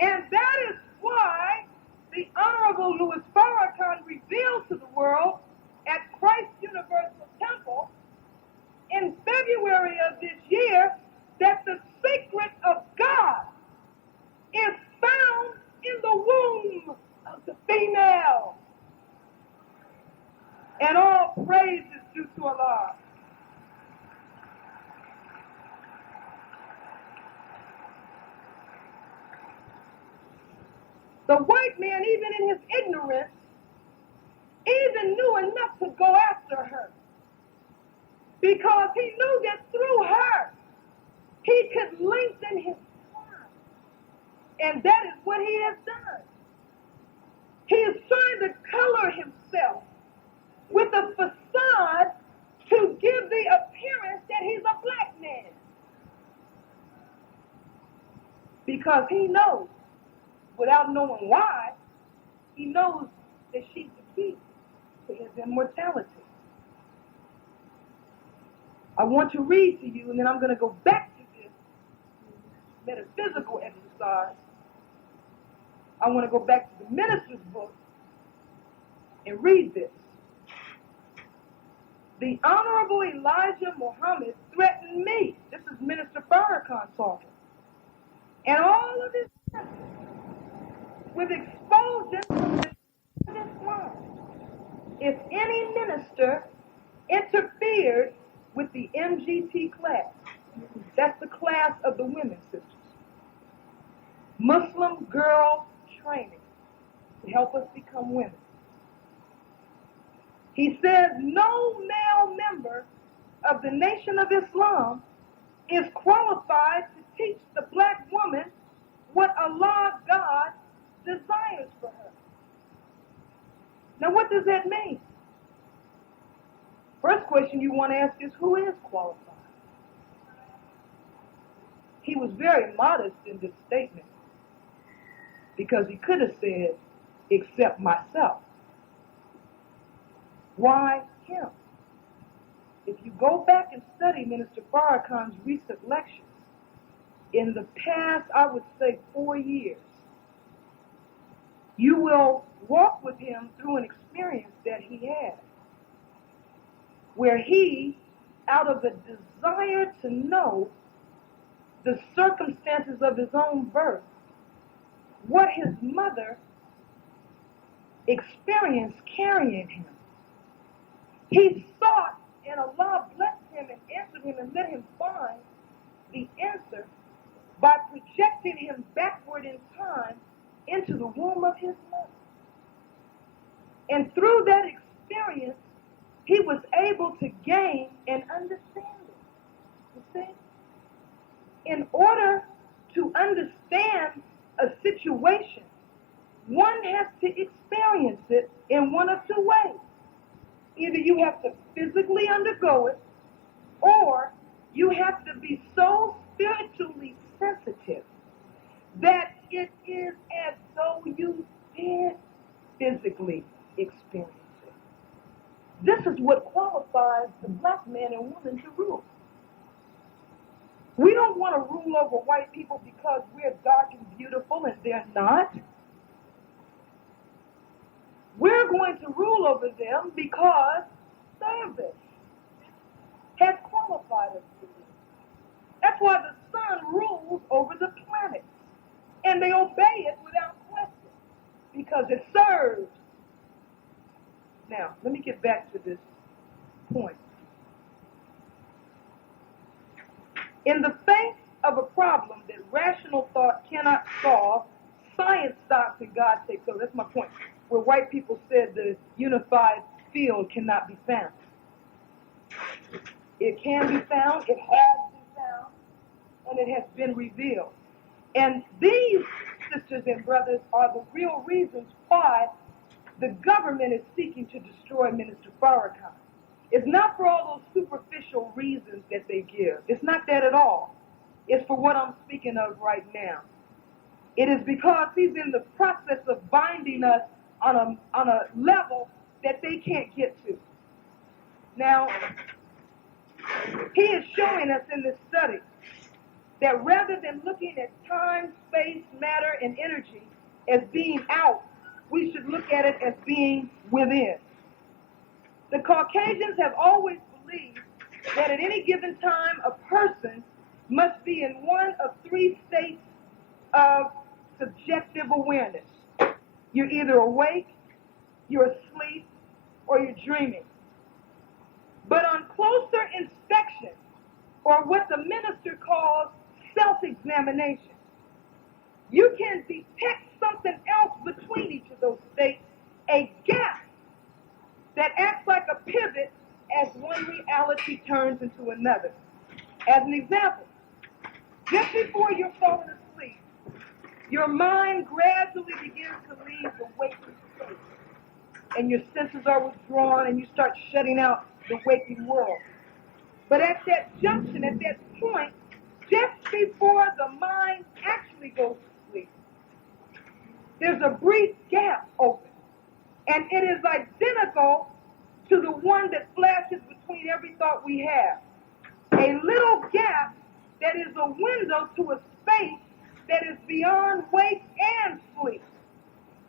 And that is why the Honorable Louis Farrakhan revealed to the world at Christ Universal Temple in February of this year that the secret of God is found in the womb of the female. And all praise is due to Allah. The white man, even in his ignorance, even knew enough to go after her. Because he knew that through her, he could lengthen his time. And that is what he has done. He is trying to color himself with a facade to give the appearance that he's a black man. because he knows, without knowing why, he knows that she's the key to his immortality. I want to read to you, and then I'm going to go back to this metaphysical exercise. I want to go back to the minister's book and read this. The Honorable Elijah Muhammad threatened me. This is Minister Farrakhan talking. And all of his ministers with exposure to this line. If any minister interfered with the MGT class, that's the class of the women, sisters, Muslim girl training to help us become women. He says no male member of the Nation of Islam is qualified to teach the black woman what Allah God desires for her. Now what does that mean? First question you want to ask is, who is qualified? He was very modest in this statement because he could have said, except myself. Why him? If you go back and study Minister Farrakhan's recent lectures, in the past, I would say 4 years, you will walk with him through an experience that he had, where he, out of a desire to know the circumstances of his own birth, what his mother experienced carrying him, he sought, and Allah blessed him and answered him and let him find the answer by projecting him backward in time into the womb of his mother. And through that experience, he was able to gain an understanding. You see? In order to understand a situation, one has to experience it in one of two ways. Either you have to physically undergo it, or you have to be so spiritually sensitive that it is as though you did physically experience it. This is what qualifies the black man and woman to rule. We don't want to rule over white people because we're dark and beautiful and they're not. We're going to rule over them because service has qualified us to do. That's why the sun rules over the planet. And they obey it without question because it serves. Now, let me get back to this point. In the face of a problem that rational thought cannot solve, science stops and God takes over. That's my point. Where white people said the unified field cannot be found. It can be found, it has been found, and it has been revealed. And these, sisters and brothers, are the real reasons why the government is seeking to destroy Minister Farrakhan. It's not for all those superficial reasons that they give. It's not that at all. It's for what I'm speaking of right now. It is because he's in the process of binding us on a level that they can't get to. Now, he is showing us in this study that rather than looking at time, space, matter, and energy as being out, we should look at it as being within. The Caucasians have always believed that at any given time, a person must be in one of three states of subjective awareness. You're either awake, you're asleep, or you're dreaming. But on closer inspection, or what the minister calls self-examination, you can detect something else between each of those states, a gap that acts like a pivot as one reality turns into another. As an example, just before you're falling asleep, your mind gradually begins to leave the waking state, and your senses are withdrawn, and you start shutting out the waking world. But at that junction, at that point, just before the mind actually goes to sleep, there's a brief gap open, and it is identical to the one that flashes between every thought we have. A little gap that is a window to a space that is beyond wake and sleep.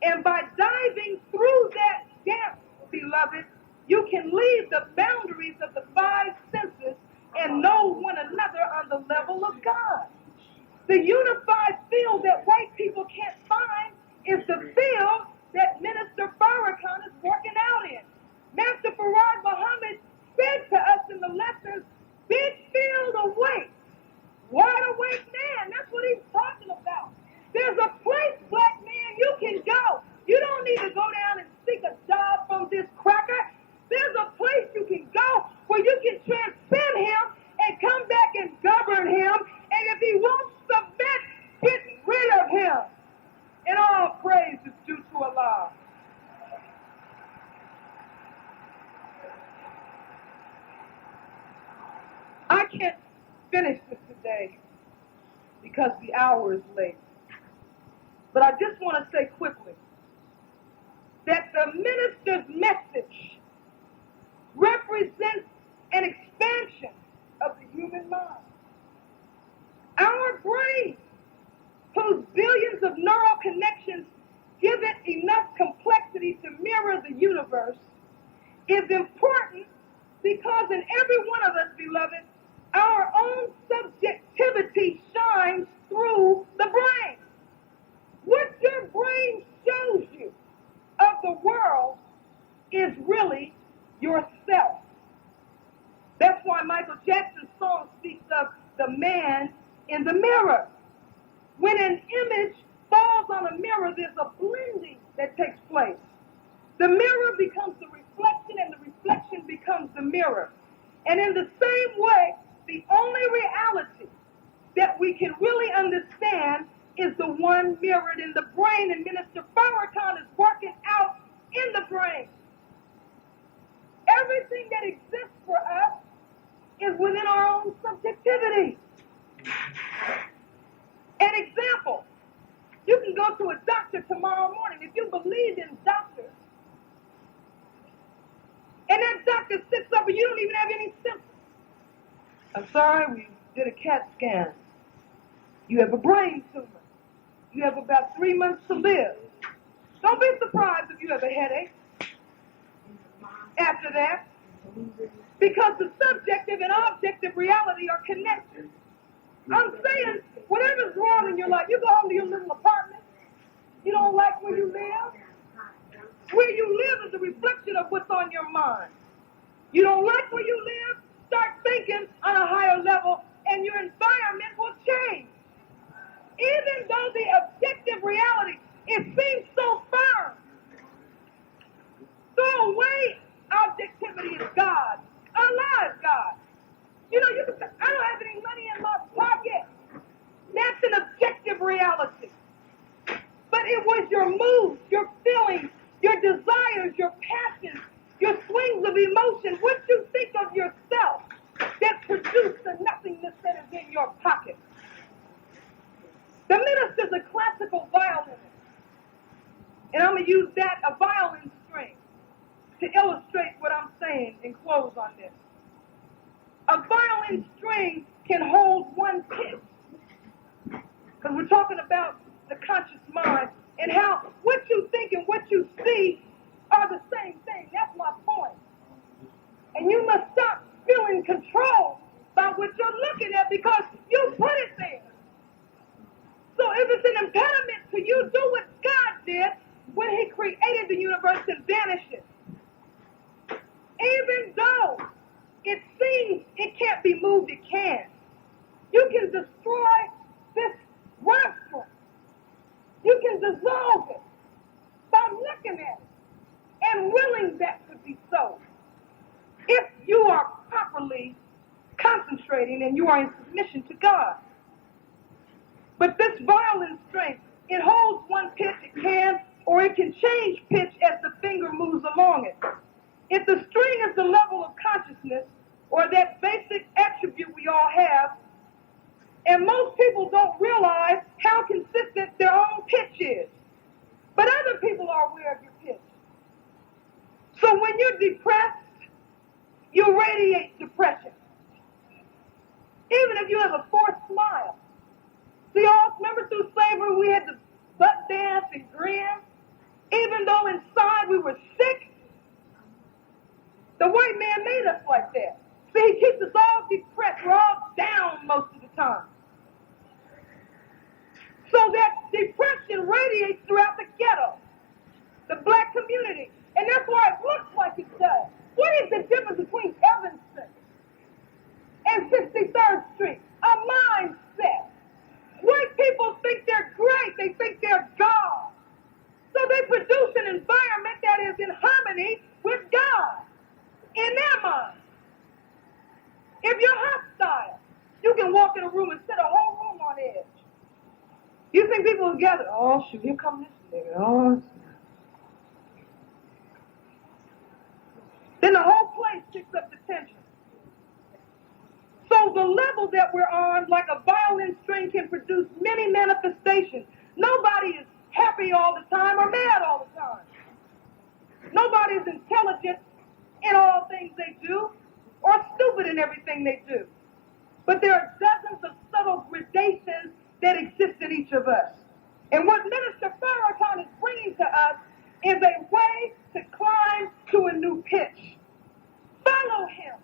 And by diving through that gap, beloved, you can leave the boundaries of the five senses and know one another on the level of God. The unified field that white people can't find is the field that Minister Farrakhan is working out in. Master Ava Muhammad said to us in the lessons, big field awake, wide awake man. That's what he's talking about. There's a place, black man, you can go. You don't need to go down and seek a job from this cracker. There's a place you can go where you can transcend him and come back and govern him. And if he won't submit, get rid of him. And all praise is due to Allah. I can't finish this today because the hour is late. But I just want to say quickly that the minister's message represents an expansion of the human mind. Our brain, whose billions of neural connections give it enough complexity to mirror the universe, is important because in every one of us, beloved, our own subjectivity shines through the brain. What your brain shows you of the world is really yourself. That's why Michael Jackson's song speaks of the man in the mirror. When an image falls on a mirror, there's a blending that takes place. The mirror becomes the reflection, and the reflection becomes the mirror. And in the same way, the only reality that we can really understand is the one mirrored in the brain, and Minister Farrakhan is working out in the brain. Everything that exists for us is within our own subjectivity. An example, you can go to a doctor tomorrow morning. If you believe in doctors, and that doctor sits up and you don't even have any symptoms. I'm sorry, we did a CAT scan. You have a brain tumor. You have about 3 months to live. Don't be surprised if you have a headache after that, because the subjective and objective reality are connected. I'm saying, whatever's wrong in your life, you go home to your little apartment, you don't like where you live. Where you live is a reflection of what's on your mind. You don't like where you live, start thinking on a higher level, and your environment will change. Even though the objective reality, it seems so firm. Throw away objectivity is God. Allah is God. You know, you can say, I don't have any money in my pocket. That's an objective reality. But it was your moods, your feelings, your desires, your passions, your swings of emotion, what you think of yourself, that produce the nothingness that is in your pocket. The minister's a classical violinist. And I'm going to use that, a violin string, to illustrate what I'm saying and close on this. A violin string can hold one pitch. Because we're talking about the conscious mind and how what you think and what you see are the same thing. That's my point. And you must stop feeling controlled by what you're looking at because you put it there. So if it's an impediment to you, do what God did when he created the universe and vanished it. Even though it seems it can't be moved, it can. You can destroy this restaurant. You can dissolve it by looking at it and willing that to be so. If you are properly concentrating and you are in submission to God. But this violin string, it holds one pitch, it can, or it can change pitch as the finger moves along it. If the string is the level of consciousness, or that basic attribute we all have, And most people don't realize how consistent their own pitch is. But other people are aware of your pitch. So when you're depressed, you radiate depression. Even if you have a forced smile. See, all remember through slavery we had to butt dance and grin? Even though inside we were sick, the white man made us like that. See, he keeps us all depressed. We're all down most of the time. So that depression radiates throughout the ghetto, the black community. And that's why it looks like it does. What is the difference between Evanston and 63rd Street? A mindset. White people think they're great. They think they're God. So they produce an environment that is in harmony with God in their mind. If you're hostile, you can walk in a room and set a whole room on edge. You think people will gather, oh, shoot, here comes this nigga. Oh, then the whole place picks up the tension. So the level that we're on, like a violin string, can produce many manifestations. Nobody is happy all the time or mad all the time. Nobody is intelligent in all things they do or stupid in everything they do. But there are dozens of subtle gradations that exist in each of us. And what Minister Farrakhan is bringing to us is a way to climb to a new pitch. Follow him,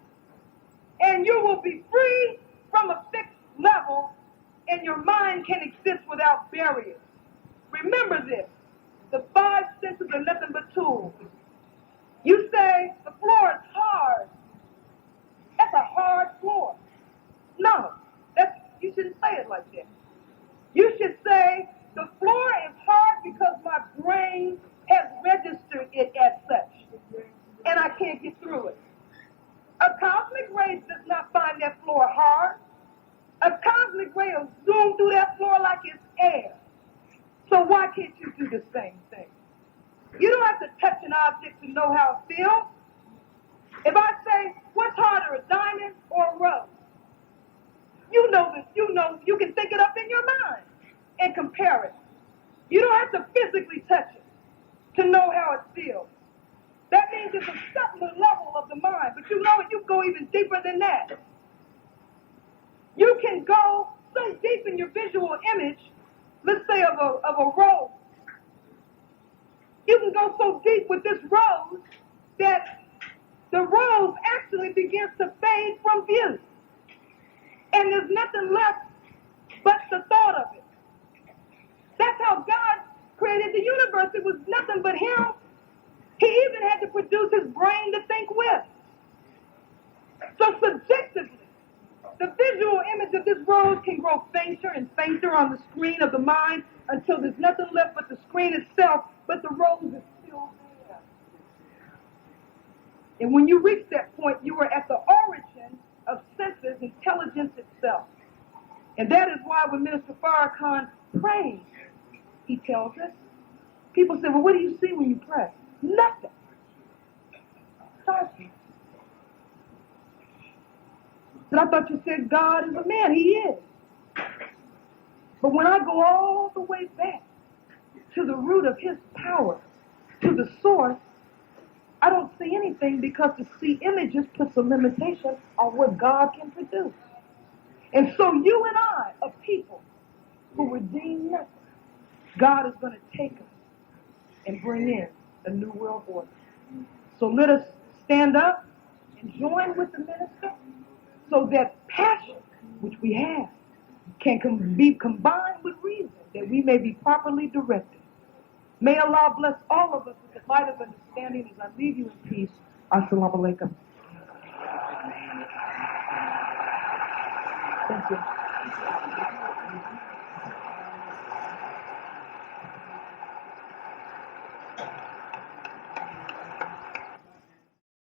and you will be free from a fixed level, and your mind can exist without barriers. Remember this, the five senses are nothing but tools. You say, the floor is hard. That's a hard floor. No, you shouldn't say it like that. You should say, the floor is hard because my brain has registered it as such, and I can't get through it. A cosmic ray does not find that floor hard. A cosmic ray will zoom through that floor like it's air. So why can't you do the same thing? You don't have to touch an object to know how it feels. If I say, what's harder, a diamond or a rose? You can think it up in your mind and compare it. You don't have to physically touch it to know how it feels. That means it's a subtler level of the mind, but you know it, you go even deeper than that. You can go so deep in your visual image, let's say of a rose. You can go so deep with this rose that the rose actually begins to fade from view. And there's nothing left but the thought of it. That's how God created the universe. It was nothing but him. He even had to produce his brain to think with. So subjectively, the visual image of this rose can grow fainter and fainter on the screen of the mind until there's nothing left but the screen itself, but the rose is still there. And when you reach that point, you are at the origin of senses, intelligence itself. And that is why when Minister Farrakhan prays, he tells us, people say, well, what do you see when you pray? Nothing. Darkness. But I thought you said God is a man. He is. But when I go all the way back to the root of his power, to the source, I don't see anything because to see images puts a limitation on what God can produce. And so you and I are people who redeem nothing. God is going to take us and bring in a new world order. So let us stand up and join with the minister so that passion, which we have, can be combined with reason, that we may be properly directed. May Allah bless all of us with the light of understanding as I leave you in peace. Assalamu alaikum. Thank you.